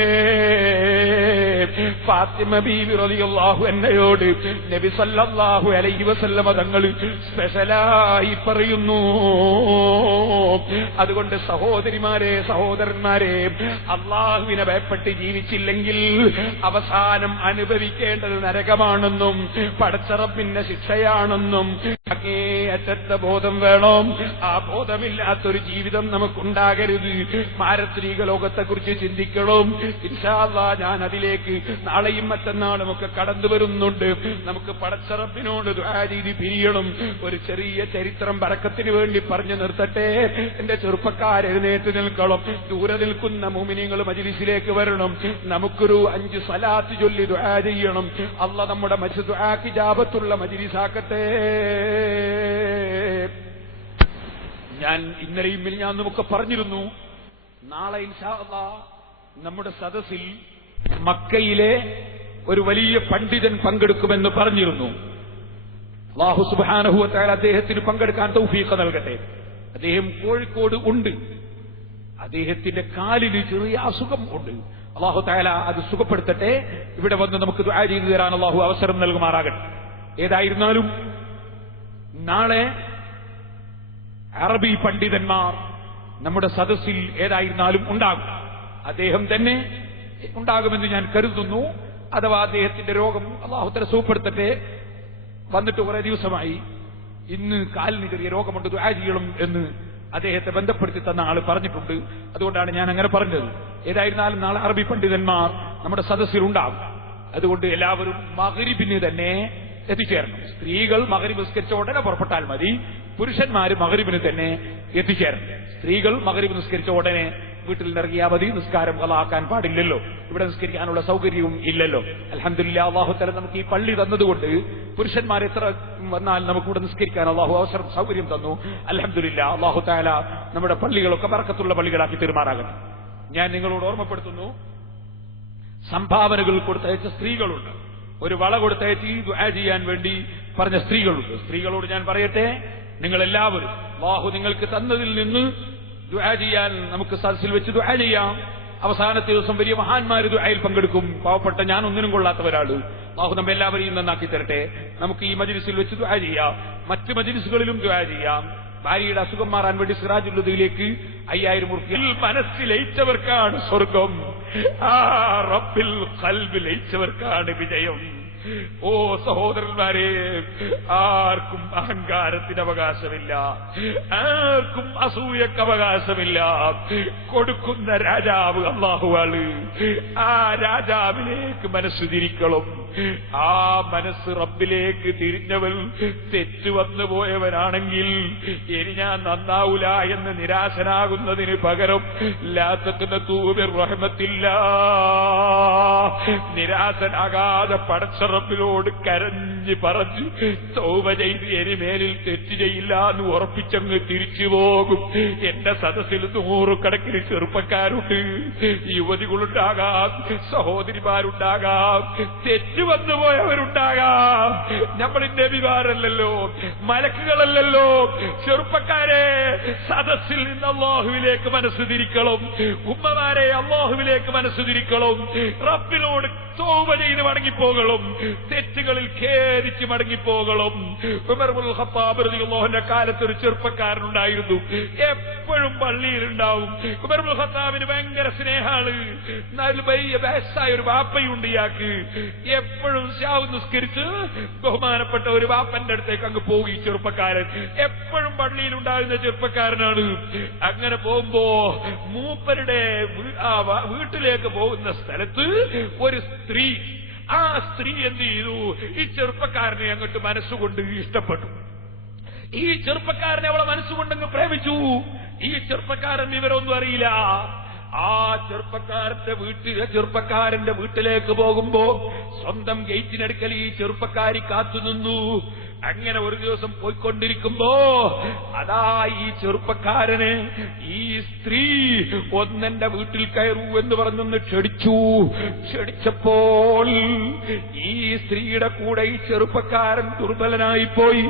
ഫാത്തിമ ബീവി റളിയല്ലാഹു അൻഹയോട് നബി സല്ലല്ലാഹു അലൈഹി വസല്ലമ തങ്ങൾ സ്പെഷ്യലായി പറയുന്നു. അതുകൊണ്ട് സഹോദരിമാരെ, സഹോദരന്മാരെ, അള്ളാഹുവിനെ ഭയപ്പെട്ട് ജീവിച്ചില്ലെങ്കിൽ അവസാനം അനുഭവിക്കേണ്ടത് നരകമാണെന്നും പടച്ച റബ്ബിന്റെ ശിക്ഷയാണെന്നും അങ്ങേയറ്റത്തെ ബോധം വേണം. ആ ബോധമില്ലാത്തൊരു ജീവിതം നമുക്കുണ്ടാകരുത്. മാരത്രീക ലോകത്തെക്കുറിച്ച് ചിന്തിക്കണം. ഇൻഷാ അല്ലാഹ് ഞാൻ അതിലേക്ക് നാളെയും മറ്റന്നാളും ഒക്കെ കടന്നു വരുന്നുണ്ട്. നമുക്ക് പടച്ച റബ്ബിനോട് ദുആ ചെയ്ത് പിരിയണം. ഒരു ചെറിയ ചരിത്രം ബറക്കത്തിന് വേണ്ടി പറഞ്ഞു നിർത്തട്ടെ. എന്റെ ചെറുപ്പക്കാരെഴുന്നേറ്റ് നിൽക്കണം. ദൂരെ നിൽക്കുന്ന മുഅ്മിനീങ്ങൾ മജ്ലിസിലേക്ക് വരണം. നമുക്കൊരു 5 സ്വലാത്ത് ചൊല്ലി ദുആ ചെയ്യണം. അല്ലാഹ് നമ്മുടെ മജ്ലിസ് ദുആക്ക് ഇജാബത്തുള്ള മജ്ലിസാക്കട്ടെ. ഞാൻ ഇന്നലെയും മിനിഞ്ഞാന്നുമൊക്കെ പറഞ്ഞിരുന്നു, നാളെ ഇൻഷാ അല്ലാഹ് നമ്മുടെ സദസ്സിൽ മക്കയിലെ ഒരു വലിയ പണ്ഡിതൻ പങ്കെടുക്കുമെന്ന് പറഞ്ഞിരുന്നു. അല്ലാഹു സുബ്ഹാനഹു വ തആല അദ്ദേഹത്തിന് പങ്കെടുക്കാൻ തൗഫീഖ് നൽകട്ടെ. അദ്ദേഹം കോഴിക്കോട് ഉണ്ട്. അദ്ദേഹത്തിന്റെ കാലിന് ചെറിയ അസുഖം ഉണ്ട്. അല്ലാഹു തആല അത് സുഖപ്പെടുത്തട്ടെ. ഇവിടെ വന്ന് നമുക്ക് ദുആ ചെയ്തു തരാൻ അല്ലാഹു അവസരം നൽകുമാറാകട്ടെ. ഏതായിരുന്നാലും നാളെ അറബി പണ്ഡിതന്മാർ നമ്മുടെ സദസ്സിൽ ഏതായിരുന്നാലും ഉണ്ടാകും. അദ്ദേഹം തന്നെ ഉണ്ടാകുമെന്ന് ഞാൻ കരുതുന്നു. അഥവാ അദ്ദേഹത്തിന്റെ രോഗം അല്ലാഹു തആല സുഖപ്പെടുത്തട്ടെ. വന്നിട്ട് കുറെ ദിവസമായി. ഇന്ന് കാലിന് ചെറിയ രോഗമുണ്ട്, ദുആ ചെയ്യണം എന്ന് അദ്ദേഹത്തെ ബന്ധപ്പെടുത്തി തന്ന ആൾ പറഞ്ഞിട്ടുണ്ട്. അതുകൊണ്ടാണ് ഞാൻ അങ്ങനെ പറഞ്ഞത്. ഏതായിരുന്നാലും നാളെ അറബി പണ്ഡിതന്മാർ നമ്മുടെ സദസ്സിൽ ഉണ്ടാകും. അതുകൊണ്ട് എല്ലാവരും മഗ്രിബിന് തന്നെ എത്തിച്ചേരണം. സ്ത്രീകൾ മഗ്രിബ് നിസ്കരിച്ച ഉടനെ പുറപ്പെട്ടാൽ മതി. പുരുഷന്മാര് മഗ്രിബിന് തന്നെ എത്തിച്ചേരണം. സ്ത്രീകൾ മഗ്രിബ് നിസ്കരിച്ച ഉടനെ വീട്ടിൽ നിറങ്ങിയാൽ മതി. നിസ്കാരം കളാക്കാൻ പാടില്ലല്ലോ. ഇവിടെ നിസ്കരിക്കാനുള്ള സൗകര്യവും ഇല്ലല്ലോ. അൽഹംദുലില്ലാഹ് അല്ലാഹു തആല നമുക്ക് ഈ പള്ളി തന്നതുകൊണ്ട് പുരുഷന്മാർ എത്ര വന്നാൽ നമുക്കിവിടെ നിസ്കരിക്കാൻ അല്ലാഹു അവസരം സൗകര്യം തന്നു. അൽഹംദുലില്ലാഹ് അല്ലാഹു തആല നമ്മുടെ പള്ളികളൊക്കെ ബറക്കത്തുള്ള പള്ളികളാക്കി തീരുമാറാകട്ടെ. ഞാൻ നിങ്ങളോട് ഓർമ്മപ്പെടുത്തുന്നു, സംഭാവനകൾ കൊടുത്തയച്ച സ്ത്രീകളുണ്ട്. ഒരു വള കൊടുത്തയച്ച് ദുആ ചെയ്യാൻ വേണ്ടി പറഞ്ഞ സ്ത്രീകളുണ്ട്. സ്ത്രീകളോട് ഞാൻ പറയട്ടെ, നിങ്ങളെല്ലാവരും അല്ലാഹു നിങ്ങൾക്ക് തന്നതിൽ നിന്ന് ദുആ ചെയ്യാൻ നമുക്ക് സദസ്സിൽ വെച്ച് ദുആ ചെയ്യാം. അവസാനത്തെ ദിവസം വലിയ മഹാന്മാര് ദുആയിൽ പങ്കെടുക്കും. പാവപ്പെട്ട ഞാൻ ഒന്നിനും കൊള്ളാത്ത ഒരാള്. അല്ലാഹു നമ്മെ എല്ലാവരെയും നന്നാക്കി തരട്ടെ. നമുക്ക് ഈ മജ്ലിസിൽ വെച്ച് ദുആ ചെയ്യാം. മറ്റ് മജ്ലിസുകളിലും ദുആ ചെയ്യാം. ഭാര്യയുടെ അസുഖം മാറാൻ വേണ്ടി സിറാജുല്ലുദയിലേക്ക് 5000 ഉറുപ്പിക മനസ്സിലയിച്ചവർക്കാണ് സ്വർഗം. ആ റബ്ബിൽ ഖൽബിൽ ലയിച്ചവർക്കാണ് വിജയം. ഓ സഹോദരന്മാരെ, ആർക്കും അഹങ്കാരത്തിന് അവകാശമില്ല, ആർക്കും അസൂയക്ക് അവകാശമില്ല. കൊടുക്കുന്ന രാജാവ് അല്ലാഹുവാണ്. ആ രാജാവിലേക്ക് മനസ്സ് തിരിക്കണം. ആ മനസ്സ് റബ്ബിലേക്ക് തിരിഞ്ഞവൻ തെറ്റു വന്നു പോയവനാണെങ്കിൽ ഇനി ഞാൻ നന്നാവൂല എന്ന് നിരാശനാകുന്നതിന് പകരം ലാ തഖ്നതു മിർ റഹ്മത്തില്ലാ, നിരാശനാകാതെ പടച്ച റബ്ബിനോട് കരഞ്ഞ് പറഞ്ഞ് തൗബ ചെയ്ത് ഇനി മേലിൽ തെറ്റ് ചെയ്യില്ല എന്ന് ഉറപ്പിച്ചങ്ങ് തിരിച്ചു പോകും. എന്റെ സദസ്സിൽ 100 കണക്കിന് ചെറുപ്പക്കാരുണ്ട്, യുവതികളുണ്ടാകാം, സഹോദരിമാരുണ്ടാകാം, തെറ്റ് വന്നുപോയവരുണ്ടാകാം. നമ്മൾ നബിമാരല്ലല്ലോ, മലക്കുകളല്ലല്ലോ. ചെറുപ്പക്കാരെ, സദസ്സിൽ നിന്ന് അല്ലാഹുവിലേക്ക് മനസ്സ് തിരിക്കണം. ഉമ്മമാരെ, അല്ലാഹുവിലേക്ക് മനസ്സ് തിരിക്കണം. റബ്ബിനോട് തൗബ ചെയ്ത് മടങ്ങിപ്പോകണം. തെറ്റുകളിൽ ഖേദിച്ച് മടങ്ങിപ്പോകണം. ഉമർ ഇബ്നുൽ ഖത്താബ് റളിയല്ലാഹു അൻഹുവിന്റെ കാലത്ത് ഒരു ചെറുപ്പക്കാരനുണ്ടായിരുന്നു. എപ്പോഴും പള്ളിയിലുണ്ടാവും. ഉമർ ഇബ്നുൽ ഖത്താബിന് ഭയങ്കര സ്നേഹാണ്. വയസ്സായ ഒരു വാപ്പയുണ്ട് ഇയാൾക്ക്. എപ്പോഴും ശാവ് നിസ്കരിച്ച് ബഹുമാനപ്പെട്ട ഒരു വാപ്പന്റെ അടുത്തേക്ക് അങ്ങ് പോകും. ഈ ചെറുപ്പക്കാരൻ എപ്പോഴും പള്ളിയിലുണ്ടാകുന്ന ചെറുപ്പക്കാരനാണ്. അങ്ങനെ പോകുമ്പോ മൂപ്പരുടെ വീട്ടിലേക്ക് പോകുന്ന സ്ഥലത്ത് ഒരു സ്ത്രീ, ആ സ്ത്രീ എന്ത് ചെയ്തു, ഈ ചെറുപ്പക്കാരനെ അങ്ങോട്ട് മനസ്സുകൊണ്ട് ഇഷ്ടപ്പെട്ടു. ഈ ചെറുപ്പക്കാരനെ അവളെ മനസ്സുകൊണ്ടങ്ങ് പ്രേമിച്ചു. ഈ ചെറുപ്പക്കാരൻ വിവരമൊന്നും അറിയില്ല. ആ ചെറുപ്പക്കാരന്റെ വീട്ടിലേക്ക് പോകുമ്പോ സ്വന്തം ഗേറ്റിനടുക്കൽ ഈ ചെറുപ്പക്കാരി കാത്തുനിന്നു. അങ്ങനെ ഒരു ദിവസം പോയിക്കൊണ്ടിരിക്കുമ്പോ അതാ ഈ ചെറുപ്പക്കാരന് ഈ സ്ത്രീ ഒന്നെന്റെ വീട്ടിൽ കയറൂ എന്ന് പറഞ്ഞൊന്ന് ക്ഷണിച്ചപ്പോൾ ഈ സ്ത്രീയുടെ കൂടെ ഈ ചെറുപ്പക്കാരൻ ദുർബലനായിപ്പോയി.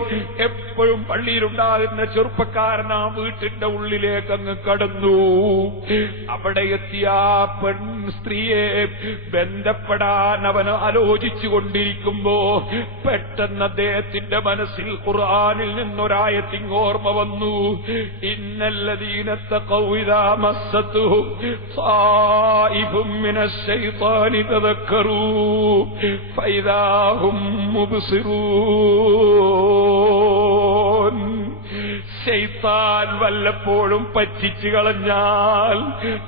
എപ്പോഴും പള്ളിയിലുണ്ടാകുന്ന ചെറുപ്പക്കാരൻ ആ വീട്ടിന്റെ ഉള്ളിലേക്ക് അങ്ങ് കടന്നു. അവിടെ എത്തിയ പെൺ സ്ത്രീയെ ബന്ധപ്പെടാൻ അവൻ ആലോചിച്ചു കൊണ്ടിരിക്കുമ്പോ പെട്ടെന്ന് അദ്ദേഹത്തിന്റെ മനസ്സിൽ ഖുർആനിൽ നിന്നൊരായത്തിങ് ഓർമ്മ വന്നു. ഇന്നല്ലദീന തഖൗ ഇദാ മസ്സതുഹും ത്വായിഫും മിനശ് ശൈത്വാനി തദക്കറൂ ഫഇദാ ഹും മുബ്സിറൂൻ. ശൈത്താൻ വല്ലപ്പോഴും പറ്റിച്ചു കളഞ്ഞാൽ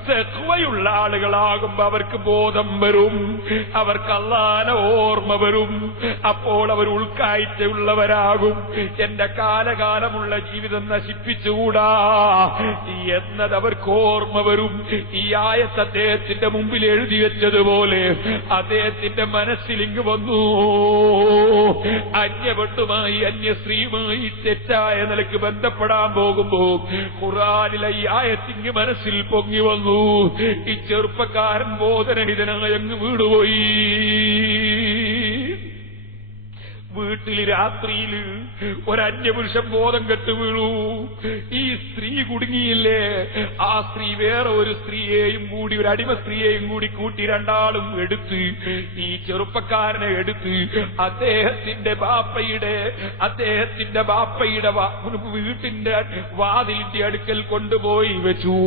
തഖ്വയുള്ള ആളുകളാകുമ്പോ അവർക്ക് ബോധം വരും, അവർക്ക് അല്ലാഹുവിനെ ഓർമ്മ വരും. അപ്പോൾ അവർ ഉൾക്കാഴ്ചയുള്ളവരാകും. എന്റെ കാലകാലമുള്ള ജീവിതം നശിപ്പിച്ചുകൂടാ എന്നത് അവർക്ക് ഓർമ്മ വരും. ഈ ആയത്ത് അദ്ദേഹത്തിന്റെ മുമ്പിൽ എഴുതി വെച്ചതുപോലെ അദ്ദേഹത്തിന്റെ മനസ്സിലിങ്ങ് വന്നു. അന്യപെട്ടുമായി അന്യസ്ത്രീയുമായി തെറ്റായ നിലയ്ക്ക് ബന്ധപ്പെടാൻ പോകുമ്പോ ഖുർആനിലെ ഈ ആയത്തിങ് മനസ്സിൽ പൊങ്ങി വന്നു. ഈ ചെറുപ്പക്കാരൻ ബോധരഹിതനായി അങ്ങ് വീടുപോയി. വീട്ടിൽ രാത്രിയിൽ ഒരന്യപുരുഷൻ ബോധം കെട്ട് വീണു. ഈ സ്ത്രീ കുടുങ്ങിയില്ലേ? ആ സ്ത്രീ വേറെ ഒരു സ്ത്രീയെയും കൂടി, ഒരു അടിമ സ്ത്രീയെയും കൂടി കൂട്ടി രണ്ടാളും എടുത്ത് ഈ ചെറുപ്പക്കാരനെ എടുത്ത് അദ്ദേഹത്തിന്റെ ബാപ്പയുടെ വീട്ടിന്റെ വാതിലിന്റെ അടുക്കൽ കൊണ്ടുപോയി വെച്ചു.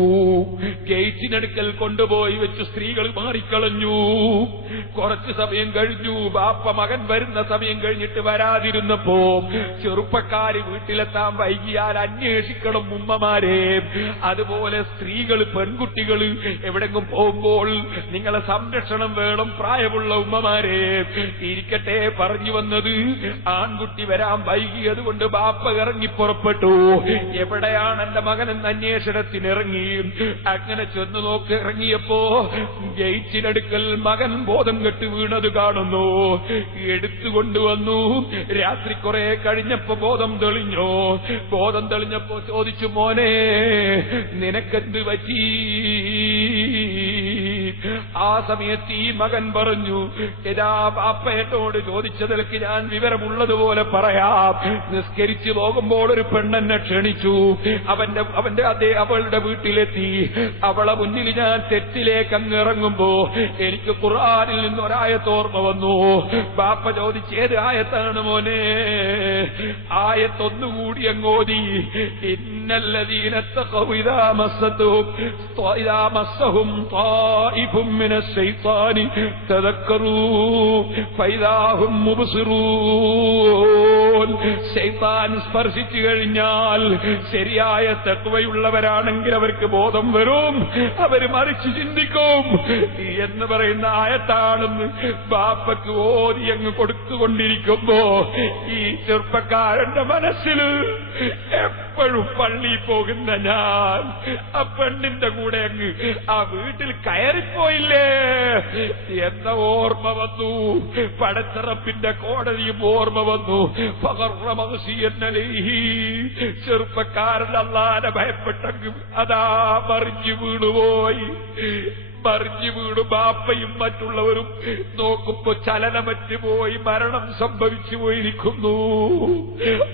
ഗേറ്റിനടുക്കൽ കൊണ്ടുപോയി വെച്ചു. സ്ത്രീകൾ മാറിക്കളഞ്ഞു. കുറച്ചു സമയം കഴിഞ്ഞു. ബാപ്പ മകൻ വരുന്ന സമയം കഴിഞ്ഞിട്ട് വരാതിരുന്നപ്പോ ചെറുപ്പക്കാര് വീട്ടിലെത്താൻ വൈകിയാൽ അന്വേഷിക്കണം ഉമ്മമാരെ. അതുപോലെ സ്ത്രീകൾ, പെൺകുട്ടികൾ എവിടെങ്കിലും പോകുമ്പോൾ നിങ്ങളെ സംരക്ഷണം വേണം. പ്രായമുള്ള ഉമ്മമാരെ ഇരിക്കട്ടെ. പറഞ്ഞു വന്നത് ആൺകുട്ടി വരാൻ വൈകിയത് കൊണ്ട് ബാപ്പ ഇറങ്ങി പുറപ്പെട്ടു. എവിടെയാണ് എന്റെ മകനെന്ന് അന്വേഷണത്തിനിറങ്ങി. അങ്ങനെ ചെന്ന് നോക്കി ഇറങ്ങിയപ്പോ ഗേറ്റിനടുക്കൽ മകൻ ബോധം കെട്ട് വീണത് കാണുന്നു. എടുത്തുകൊണ്ടുവന്നു. രാത്രി കുറെ കഴിഞ്ഞപ്പോ ബോധം തെളിഞ്ഞു. ബോധം തെളിഞ്ഞപ്പോ ചോദിച്ചു, മോനെ നിനക്കെന്ത് പറ്റി? ആ സമയത്ത് ഈ മകൻ പറഞ്ഞു, ഏതാ ബാപ്പ എന്നോട് ചോദിച്ചതിലേക്ക് ഞാൻ വിവരമുള്ളതുപോലെ പറയാം. നിസ്കരിച്ചു പോകുമ്പോൾ ഒരു പെണ്ണെന്നെ ക്ഷണിച്ചു. അവളുടെ വീട്ടിലെത്തി. അവളെ മുന്നിൽ ഞാൻ തെറ്റിലേക്ക് അങ്ങ് ഇറങ്ങുമ്പോ എനിക്ക് ഖുർആനിൽ നിന്ന് ഒരായത്ത് ഓർമ്മ വന്നു. ബാപ്പ ചോദിച്ച്, ഏത് ആയത്താണ് മോനെ? ആയത്തൊന്നുകൂടി അങ്ങോതി. ഇന്നല്ലദീന തഖൗ ഇദാ മസ്സഹും ത്വായിഫും മിനശ് ശൈത്വാനി തദക്കറൂ ഫഇദാ ഹും മുബ്സിറൂൻ. ശൈത്താൻ സ്പർശിച്ചു കഴിഞ്ഞാൽ ശരിയായ തഖ്വയുള്ളവരാണെങ്കിൽ അവർക്ക് ബോധം വരും, അവർ മറിച്ച് ചിന്തിക്കും എന്ന് പറയുന്ന ആയത്താണെന്ന് ബാപ്പക്ക് ഓതി അങ്ങ് കൊടുത്തുകൊണ്ടിരിക്കുമ്പോ ഈ ചെറുപ്പക്കാരന്റെ മനസ്സിൽ എപ്പോഴും പള്ളി പോകുന്ന ഞാൻ ആ പെണ്ണിന്റെ കൂടെ അങ്ങ് ആ വീട്ടിൽ കയറിപ്പോയില്ലേ എന്ന ഓർമ്മ വന്നു. പടച്ചിറപ്പിന്റെ കോടതിയും ഓർമ്മ വന്നു. ചെറുപ്പക്കാരൻ അല്ലാതെ ഭയപ്പെട്ടെങ്കിൽ അതാ മറിഞ്ഞു വീണുപോയി. മറിഞ്ഞു വീണു. ബാപ്പയും മറ്റുള്ളവരും നോക്കുമ്പോ ചലനമറ്റ് പോയി, മരണം സംഭവിച്ചു പോയിരിക്കുന്നു.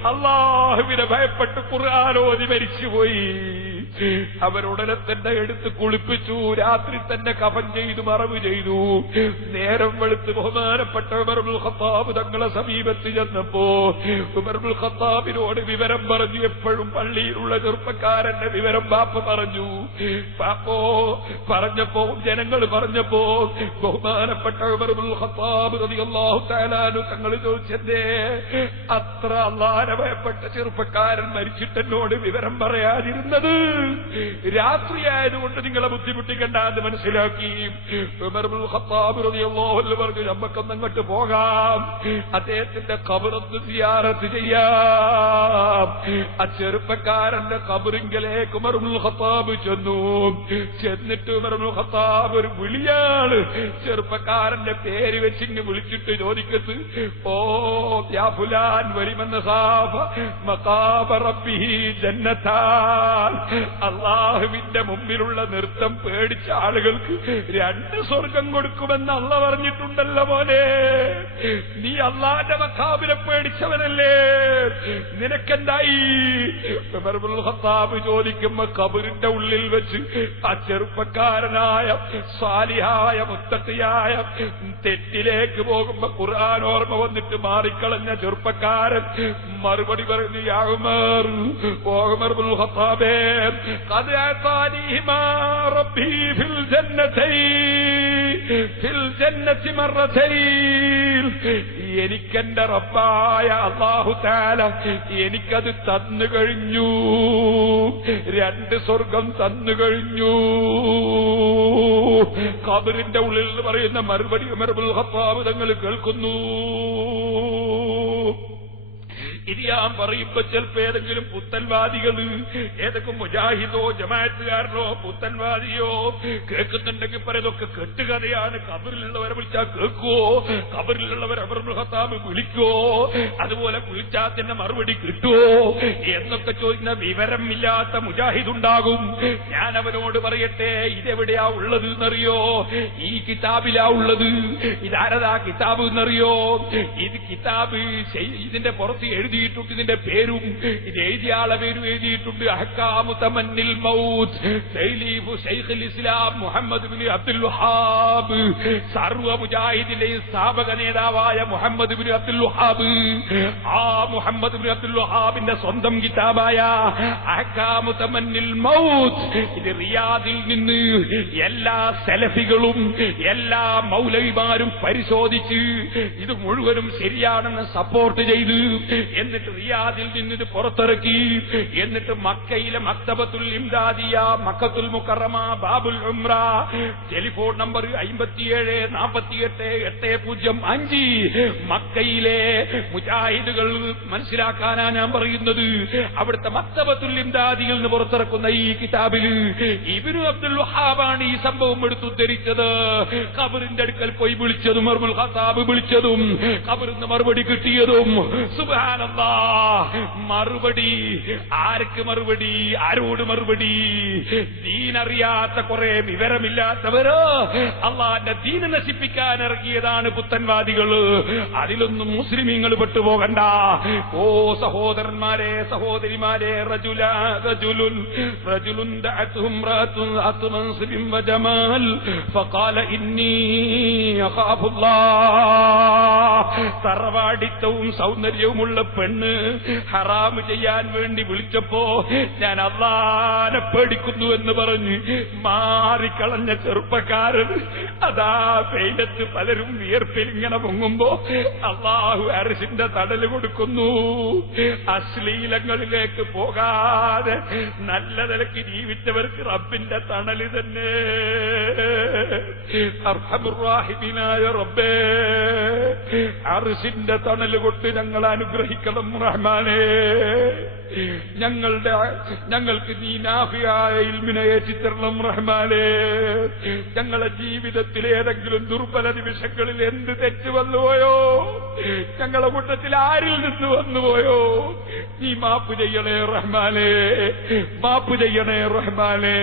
അല്ലാഹുവിനെ ഭയപ്പെട്ട് ഖുർആനോതി മരിച്ചുപോയി. അവരുടനെ തന്നെ എടുത്ത് കുളിപ്പിച്ചു. രാത്രി തന്നെ കഫൻ ചെയ്തു, മറവ് ചെയ്തു. നേരം വെളുത്ത് ബഹുമാനപ്പെട്ട ഉമർ ഇബ്നുൽ ഖത്താബ് തങ്ങളെ സമീപത്ത് ചെന്നപ്പോ ഉമർ ഇബ്നുൽ ഖത്താബിനോട് വിവരം പറഞ്ഞു. എപ്പോഴും പള്ളിയിലുള്ള ചെറുപ്പക്കാരന്റെ വിവരം ബാപ്പ പറഞ്ഞു. ബാപ്പോ പറഞ്ഞപ്പോ, ജനങ്ങൾ പറഞ്ഞപ്പോ ബഹുമാനപ്പെട്ട ഉമർ ഇബ്നുൽ ഖത്താബ് റളിയല്ലാഹു തആല അൻഹു തങ്ങൾ ചോദിച്ചെന്തേ അത്ര അല്ലാഹുവിനെ ഭയപ്പെട്ട ചെറുപ്പക്കാരൻ മരിച്ചിട്ടെന്നോട് വിവരം പറയാതിരുന്നത്? രാത്രിയായതുകൊണ്ട് നിങ്ങളെ ബുദ്ധിമുട്ടിക്കണ്ട എന്ന് മനസ്സിലാക്കി ഉമർ ഇബ്നുൽ ഖത്താബ് റളിയല്ലാഹു അൻഹു പറഞ്ഞു, നമുക്കൊന്ന് അങ്ങോട്ട് പോകാം, അദ്ദേഹത്തിന്റെ ഖബറൊന്ന് സിയാറത്ത് ചെയ്യാം. ആ ചെറുപ്പക്കാരന്റെ ഖബറിങ്കലേക്ക് ഉമർ ഇബ്നുൽ ഖത്താബ് ചെന്നു. ചെന്നിട്ട് ഉമർ ഇബ്നുൽ ഖത്താബ് ഒരു വിളിയാണ്, ചെറുപ്പക്കാരന്റെ പേര് വെച്ചിങ്ങ് വിളിച്ചിട്ട് ചോദിക്കത്ത്, ഓ യാ ഫുലാൻ വലിമൻ ഖാഫ മഖാമ റബ്ബിഹി ജന്നതാൻ. അല്ലാഹുവിന്റെ മുമ്പിലുള്ള നൃത്തം പേടിച്ച ആളുകൾക്ക് 2 സ്വർഗം കൊടുക്കുമെന്ന് അല്ലാഹ് പറഞ്ഞിട്ടുണ്ടല്ലോ മോനെ. നീ അല്ലാഹുവിന്റെ മഖാമിനെ പേടിച്ചവനല്ലേ, നിനക്കെന്തായി? ഉമർ ഇബ്നുൽ ഖത്താബ് ചോദിക്കുമ്പോ ഖബറിന്റെ ഉള്ളിൽ വെച്ച് ആ ചെറുപ്പക്കാരനായ സാലിഹായ മുത്തഖിയായ തെറ്റിലേക്ക് പോകുമ്പോ ഖുർആൻ ഓർമ്മ വന്നിട്ട് മാറിക്കളഞ്ഞ ചെറുപ്പക്കാരൻ മറുപടി പറഞ്ഞു, യാ ഉമർ, ഓ ഉമർ ഇബ്നുൽ ഖത്താബേ, ഖദ് അതാനി മാ റബ്ബി ഫിൽ ജന്നതി മറതൈൻ. എനിക്കെന്റെ റബ്ബായ അല്ലാഹു തആല എനിക്കത് തന്നു കഴിഞ്ഞു, 2 സ്വർഗം തന്നു കഴിഞ്ഞു. ഖബറിന്റെ ഉള്ളിൽ പറയുന്ന മറുപടി ഉമർ ഇബ്നുൽ ഖത്താബ് തങ്ങൾ കേൾക്കുന്നു. ഇത് ഞാൻ പറയുമ്പോ ചിലപ്പോ ഏതെങ്കിലും പുത്തൻവാദികൾ, ഏതൊക്കെ മുജാഹിദോ ജമാഅത്തുകാരനോ പുത്തൻവാദിയോ കേൾക്കുന്നുണ്ടെങ്കിൽ പറയുന്നതൊക്കെ കെട്ടുകഥയാണ്. ഖബറിലുള്ളവരെ വിളിച്ചാൽ കേൾക്കുവോ? ഖബറിലുള്ളവരെ ഉമർ ഇബ്നുൽ ഖത്താബ് വിളിക്കുവോ? അതുപോലെ വിളിച്ചാൽ തന്നെ മറുപടി കിട്ടുവോ എന്നൊക്കെ ചോദിക്കുന്ന വിവരമില്ലാത്ത മുജാഹിദുണ്ടാകും. ഞാൻ അവനോട് പറയട്ടെ, ഇതെവിടെയാ ഉള്ളത് എന്നറിയോ? ഈ കിതാബിലാ ഉള്ളത്. ഇതാരതാ കിതാബ് എന്നറിയോ? ഇത് കിതാബ് ഇതിന്റെ പുറത്ത് എഴുതിയിട്ടുണ്ട്, ഇതിന്റെ പേരും ഇത് എഴുതിയ ആളെ പേരും എഴുതിയിട്ടുണ്ട്. അഹ്കാമു തമന്നിൽ മൗത്ത്, തൈലീഫു ശൈഖുൽ ഇസ്ലാം മുഹമ്മദ് ഇബ്നു അബ്ദുൽ വഹാബ്. സർവ്വ മുജാഹിദിന്റെയും സ്ഥാപക നേതാവായ മുഹമ്മദ് ഇബ്നു അബ്ദുൽ വഹാബ്, ആ മുഹമ്മദ് ഇബ്നു അബ്ദുൽ വഹാബിന്റെ സ്വന്തം കിതാബായ അഹ്കാമു തമന്നിൽ മൗത്ത്, ഇത് റിയാദിൽ നിന്ന് എല്ലാ സലഫികളും എല്ലാ മൗലവിമാരും പരിശോധിച്ച് ഇത് മുഴുവനും ശരിയാണെന്ന് സപ്പോർട്ട് ചെയ്ത് എന്നിട്ട് റിയാദിൽ നിന്നിത് പുറത്തിറക്കി. എന്നിട്ട് മക്കയിലെ മക്തബത്തുൽ ഇംദാദിയ, മക്കത്തുൽ മുക്കറമ, ബാബുൽ ഉംറ, ടെലിഫോൺ നമ്പർ 57488805, മക്കയിലെ മുജാഹിദുകൾ മനസ്സിലാക്കാനാ ഞാൻ പറയുന്നത്. അവിടുത്തെ മക്തബത്തുൽ ഇംദാദിയിൽ നിന്ന് പുറത്തിറക്കുന്ന ഈ കിതാബിൽ ഇബ്നു അബ്ദുൽ വഹാബാണ് ഈ സംഭവം എടുത്തുദ്ധരിച്ചത്. ഖബറിന്റെ അടുക്കൽ പോയി വിളിച്ചതും ഉമർ ഇബ്നുൽ ഖത്താബ് വിളിച്ചതും ഖബറിൽ നിന്ന് മറുപടി കിട്ടിയതും. സുബ്ഹാനല്ലാഹ്, മറുപടി ആർക്ക് മറുപടി? ആരോട് മറുപടി? ദീനറിയാത്ത കുറെ വിവരമില്ലാത്തവരോ അള്ളാന്റെ ദീന് നശിപ്പിക്കാൻ ഇറങ്ങിയതാണ് പുത്തൻവാദികള്. അതിലൊന്നും മുസ്ലിമീങ്ങൾ പെട്ടുപോകണ്ട. ഓ സഹോദരന്മാരെ, സഹോദരിമാരെ, റജുലുൻ ദഅതുഹു ഇംറഅത്തുൻ അതു മൻസിബിൻ വജമാൽ ഫഖാല ഇന്നി അഖാഫുല്ലാഹ്. തറവാടിത്തവും സൗന്ദര്യവുമുള്ള പെണ്ണ് ഹറാമ് ചെയ്യാൻ വേണ്ടി വിളിച്ചപ്പോ ഞാൻ അല്ലാഹനെ പേടിക്കുന്നു എന്ന് പറഞ്ഞ് മാറിക്കളഞ്ഞ ചെറുപ്പക്കാരൻ അതാ വെയിലത്ത് പലരും വിയർപ്പിലിങ്ങനെ പൊങ്ങുമ്പോ അല്ലാഹു അർശിന്റെ തടല് കൊടുക്കുന്നു. അശ്ലീലങ്ങളിലേക്ക് പോകാതെ നല്ല നിലയ്ക്ക് ജീവിച്ചവർക്ക് റബ്ബിന്റെ തണല് തന്നെ. അർഹമുർ റഹീമിനായ റബ്ബേ, അർശിന്റെ തണല് കൊണ്ട് ഞങ്ങളെ അനുഗ്രഹിക്കണം റഹ്മാനേ. ഞങ്ങൾക്ക് നീ നാഫിയായ ഇൽമിനെ ഏറ്റിത്തരണം റഹ്മാനേ. ഞങ്ങളെ ജീവിതത്തിൽ ഏതെങ്കിലും ദുർബല നിമിഷങ്ങളിൽ എന്ത് തെറ്റ് വന്നുപോയോ, ഞങ്ങളെ കൂട്ടത്തിൽ ആരിൽ നിന്ന് വന്നുപോയോ, നീ മാപ്പ് ചെയ്യണേ റഹ്മാനേ, മാപ്പ് ചെയ്യണേ റഹ്മാനേ.